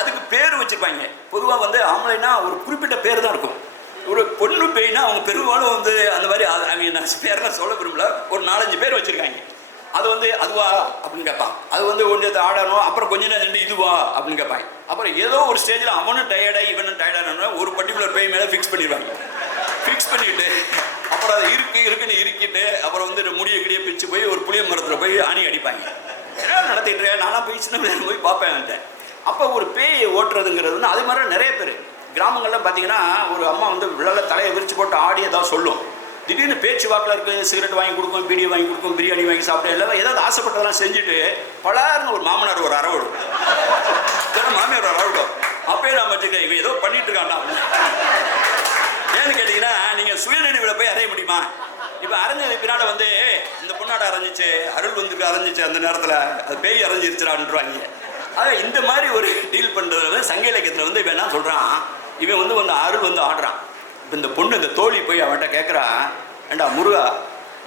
அதுக்கு பேர் வச்சுருப்பாங்க. பொதுவாக வந்து ஆம்பளைனா ஒரு குறிப்பிட்ட பேர் தான் இருக்கும். ஒரு பொண்ணு பேய்னா அவங்க பெரும்பாலும் வந்து அந்த மாதிரி அவங்க பேரெல்லாம் சொல்ல விரும்பல, ஒரு 4-5 பேர் வச்சுருக்காங்க. அது வந்து அதுவா அப்படின்னு கேட்பான். அது வந்து ஒன்று ஆடணும், அப்புறம் கொஞ்ச நேரம் நின்று இதுவா அப்படின்னு கேட்பாங்க. அப்புறம் ஏதோ ஒரு ஸ்டேஜில் அவனும் டயர்டாக இவனும் டயர்டான ஒரு பர்டிகுலர் பேய் மேலே ஃபிக்ஸ் பண்ணிடுவாங்க. ஃபிக்ஸ் பண்ணிவிட்டு அப்புறம் அதை இருக்குன்னு இருக்கிட்டு அப்புறம் வந்து முடிய கிடிய பிரித்து போய் ஒரு புளிய மரத்தில் போய் ஆணி அடிப்பாங்க. என்ன நடத்திட்டு நான்லாம் போய் சின்ன பிள்ளைங்க போய் பார்ப்பேன். அப்போ ஒரு பேயை ஓட்டுறதுங்கிறதுன்னு அது மாதிரி நிறைய பேர் கிராமங்கள்லாம் பார்த்தீங்கன்னா, ஒரு அம்மா வந்து விழால தலையை விரிச்சு போட்டு ஆடி ஏதாவது சொல்லும். திடீர்னு பேச்சு வாக்கில் இருக்குது, சிகரெட் வாங்கி கொடுக்கும், பீடியை வாங்கி கொடுக்கும், பிரியாணி வாங்கி சாப்பிட எல்லாம் ஏதாவது ஆசைப்பட்டதெல்லாம் செஞ்சுட்டு பலாருன்னு ஒரு மாமனார் ஒரு அரவிடும், மாமியார் ஒரு அரவிடும். அப்பயே நான் வச்சுருக்கேன், இவன் ஏதோ பண்ணிட்டு இருக்காண்டா. ஏன்னு கேட்டிங்கன்னா, நீங்கள் சுயநினைவில் போய் அறைய முடியுமா? இப்போ அரைஞ்சது பின்னால் வந்து இந்த பொண்ணாட அரைஞ்சிச்சு, அருள் வந்து அரைஞ்சிச்சு, அந்த நேரத்தில் அது பேய் அரைஞ்சிருச்சுடான்றாங்க. அதான் இந்த மாதிரி ஒரு டீல் பண்ணுறது சங்க இலக்கியத்தில் வந்து இவன் என்ன சொல்கிறான், இவன் வந்து அருள் வந்து ஆடுறான். இப்போ இந்த பொண்ணு இந்த தோழி போய் அவன்கிட்ட கேட்குறா, ஏண்டா முருகா,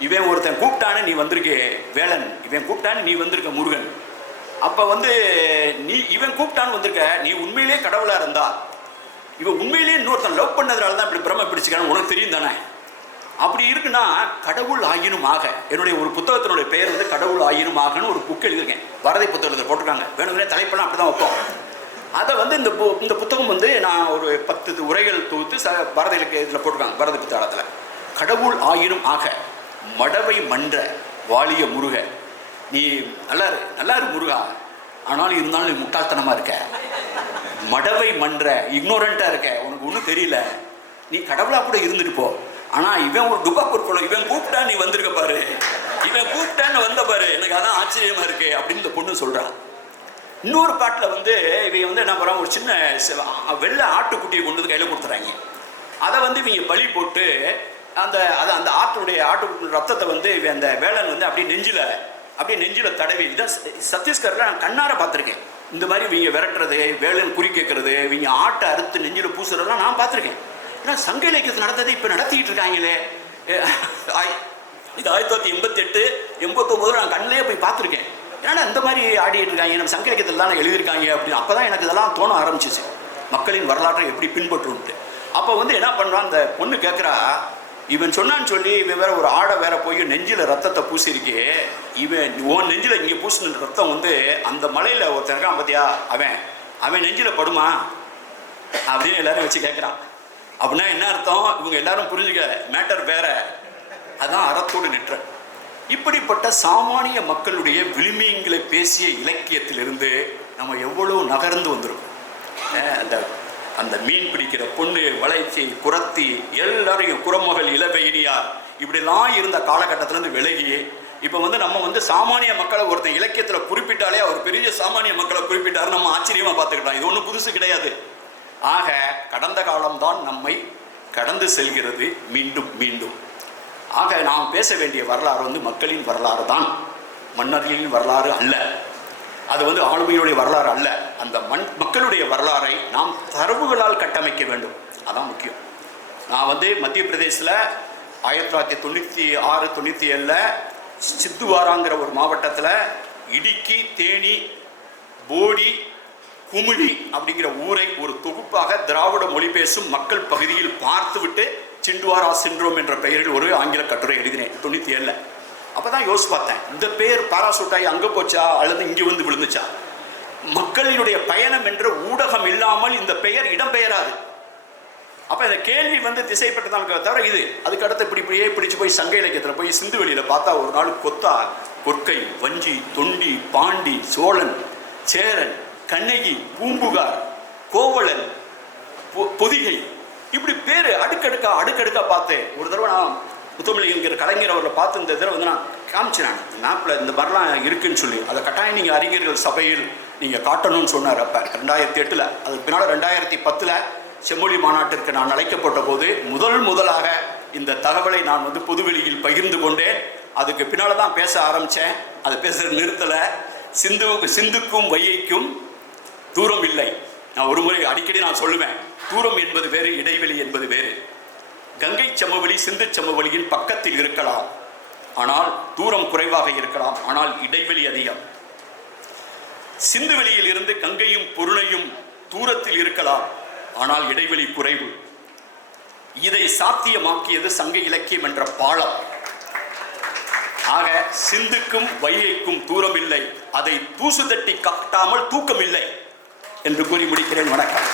இவன் ஒருத்தன் கூப்பிட்டானே நீ வந்திருக்கே வேலன், இவன் கூப்பிட்டானே நீ வந்திருக்க முருகன். அப்போ வந்து இவன் கூப்பிட்டான்னு வந்திருக்க, நீ உண்மையிலேயே கடவுளாக இருந்தா, இவன் உண்மையிலேயே இன்னொருத்தன் லவ் பண்ணதுனால தான் இப்படி பிரமை பிடிச்சிக்கான்னு உனக்கு தெரியும் தானே? அப்படி இருக்குன்னா கடவுள் ஆயினும் ஆக, என்னுடைய ஒரு புத்தகத்தினுடைய பெயர் வந்து கடவுள் ஆயினும் ஆகன்னு ஒரு புக் எழுதியிருக்கேன். பாரதி புத்தகத்தில் போட்டிருக்காங்க. வேணுங்களே தலைப்பெல்லாம் அப்படி தான் வைப்போம். அதை வந்து இந்த புத்தகம் வந்து நான் ஒரு 10 உரைகள் தொகுத்து பாரதிகளுக்கு இதில் போட்டிருக்காங்க. பாரதி புத்தகத்தில் கடவுள் ஆயினும் ஆக மடவை மன்ற வாலிய முருக, நீ நல்லாரு முருகா, ஆனாலும் இருந்தாலும் நீ முட்டாள்தனமாக இருக்க, மடவை மன்ற இக்னோரண்ட்டாக இருக்க, உனக்கு ஒன்றும் தெரியல, நீ கடவுளாக கூட இருந்துட்டு போ. ஆனால் இவன் ஒரு டுபா பொருட்கள், இவன் கூப்பிட்டா நீ வந்திருக்க பாரு, இவன் கூப்பிட்டான்னு வந்த பாரு, எனக்கு அதான் ஆச்சரியமாக இருக்கு அப்படின்னு இந்த பொண்ணு சொல்கிறான். இன்னொரு பாட்டில் வந்து இவங்க வந்து என்ன பண்ணுறாங்க, ஒரு சின்ன வெள்ளை ஆட்டுக்குட்டியை கொண்டு வந்து கையில் கொடுத்துறாங்க. அதை வந்து இவங்க பலி போட்டு அந்த ஆட்டுக்குட்டி ரத்தத்தை வந்து இவன் அந்த வேலன் வந்து அப்படியே நெஞ்சில் தடவி, இதான் சத்தீஸ்கரில் நான் கண்ணார பார்த்துருக்கேன். இந்த மாதிரி இவங்க விரட்டுறது, வேலன் குறி கேட்கறது, இவங்க ஆட்டை அறுத்து நெஞ்சில் பூசுறதெல்லாம் நான் பார்த்துருக்கேன். ஏன்னா சங்க இலக்கியத்தை நடந்தது இப்போ நடத்திக்கிட்டு இருக்காங்களே. இது 1988, 89 நான் கண்ணிலே போய் பார்த்துருக்கேன். ஏன்னா இந்த மாதிரி ஆடிட்டு இருக்காங்க, நம்ம சங்க இலக்கியத்தில் தான் எழுதியிருக்காங்க அப்படின்னு. அப்போ தான் எனக்கு இதெல்லாம் தோண ஆரம்பிச்சிச்சு, மக்களின் வரலாற்றை எப்படி பின்பற்றுன்ட்டு. அப்போ வந்து என்ன பண்ணுறான், அந்த பொண்ணு கேட்குறா, இவன் சொன்னான்னு சொல்லி இவன் வேற ஒரு ஆடை வேற போய் நெஞ்சில் ரத்தத்தை பூசிருக்கே, இவன் உன் நெஞ்சில் இங்கே பூசின ரத்தம் வந்து அந்த மலையில் ஒருத்தன் இருக்கான் பார்த்தியா, அவன் நெஞ்சில் படுமா அப்படின்னு எல்லாரும் வச்சு கேட்குறான். அப்படின்னா என்ன அர்த்தம்? இவங்க எல்லாரும் புரிஞ்சுக்க, மேட்டர் வேற. அதான் அறத்தோடு நிற்ற. இப்படிப்பட்ட சாமானிய மக்களுடைய விளிம்பியங்களை பேசிய இலக்கியத்திலிருந்து நம்ம எவ்வளோ நகர்ந்து வந்துடும். அந்த மீன் பிடிக்கிற பொண்ணு, வளைச்சி, குரத்தி, எல்லாரையும் குரமகள், இளவெயினியார் இப்படிலாம் இருந்த காலகட்டத்திலேருந்து விலகி இப்போ வந்து நம்ம வந்து சாமானிய மக்களை ஒருத்தன் இலக்கியத்தில் குறிப்பிட்டாலே அவர் பெரிய சாமானிய மக்களை குறிப்பிட்டாரு நம்ம ஆச்சரியமாக பார்த்துக்கிட்டோம். இது ஒன்றும் புதுசு கிடையாது. ஆக கடந்த காலம்தான் நம்மை கடந்து செல்கிறது மீண்டும் மீண்டும். ஆக நாம் பேச வேண்டிய வரலாறு வந்து மக்களின் வரலாறு தான், மன்னர்களின் வரலாறு அல்ல. அது வந்து ஆளுமையுடைய வரலாறு அல்ல. அந்த மக்களுடைய வரலாறை நாம் தரவுகளால் கட்டமைக்க வேண்டும். அதான் முக்கியம். நான் வந்து மத்திய பிரதேசில் 1996-97 சித்துவாராங்கிற ஒரு மாவட்டத்தில் இடுக்கி, தேனி, போடி, குமிழி அப்படிங்கிற ஊரை ஒரு தொகுப்பாக திராவிட மொழி பேசும் மக்கள் பகுதியில் பார்த்துவிட்டு சிண்டுவாரா சிண்ட்ரோம் என்ற பெயரில் ஒரு ஆங்கில கட்டுரை எழுதினேன் 97. அப்போ தான் யோசிச்சு பார்த்தேன், இந்த பேர் பாராசூட் ஆகி அங்கே போச்சா அல்லது இங்கே வந்து விழுந்துச்சா? மக்களினுடைய பயணம் என்ற ஊடகம் இல்லாமல் இந்த பெயர் இடம்பெயராது. அப்போ இந்த கேள்வி வந்து திசைப்பட்டதான் தவிர இது அதுக்கு அடுத்து இப்படியே பிடிச்சு போய் சங்க இலக்கியத்தில் போய் சிந்து வெளியில் பார்த்தா ஒரு நாள் கொத்தா, கொற்கை, வஞ்சி, தொண்டி, பாண்டி, சோழன், சேரன், கண்ணகி, பூம்புகார், கோவலன், பொதிகை, இப்படி பேர் அடுக்கடுக்கா பார்த்தேன். ஒரு தடவை நான் முத்தமிழிங்கிற கலைஞர் அவரை பார்த்து இந்த இதில் வந்து நான் காமிச்சினேன், மேப்பில் இந்த மாதிரிலாம் இருக்குன்னு சொல்லி. அதை கட்டாயம் நீங்கள் அறிஞர்கள் சபையில் நீங்கள் காட்டணும்னு சொன்னார். அப்போ 2008. அதுக்கு பின்னால் 2010 செம்மொழி மாநாட்டிற்கு நான் அழைக்கப்பட்ட போது முதலாக இந்த தகவலை நான் வந்து பொதுவெளியில் பகிர்ந்து கொண்டேன். அதுக்கு பின்னால் தான் பேச ஆரம்பித்தேன். அதை பேசுகிற நிறுத்தலை. சிந்துக்கும் வையைக்கும் தூரம் இல்லை. நான் ஒரு முறை அடிக்கடி நான் சொல்லுவேன், தூரம் என்பது வேறு, இடைவெளி என்பது வேறு. கங்கை சமவெளி சிந்து சமவெளியின் பக்கத்தில் இருக்கலாம், ஆனால் தூரம் குறைவாக இருக்கலாம், ஆனால் இடைவெளி அதிகம். சிந்து வெளியில் இருந்து கங்கையும் பொருளையும் தூரத்தில் இருக்கலாம், ஆனால் இடைவெளி குறைவு. இதை சாத்தியமாக்கியது சங்க இலக்கியம் என்ற பாலம். ஆக சிந்துக்கும் வையைக்கும் தூரம் இல்லை, அதை தூசு தட்டி காட்டாமல் தூக்கம் இல்லை என்று கூறி முடிக்கிறேன். வணக்கம்.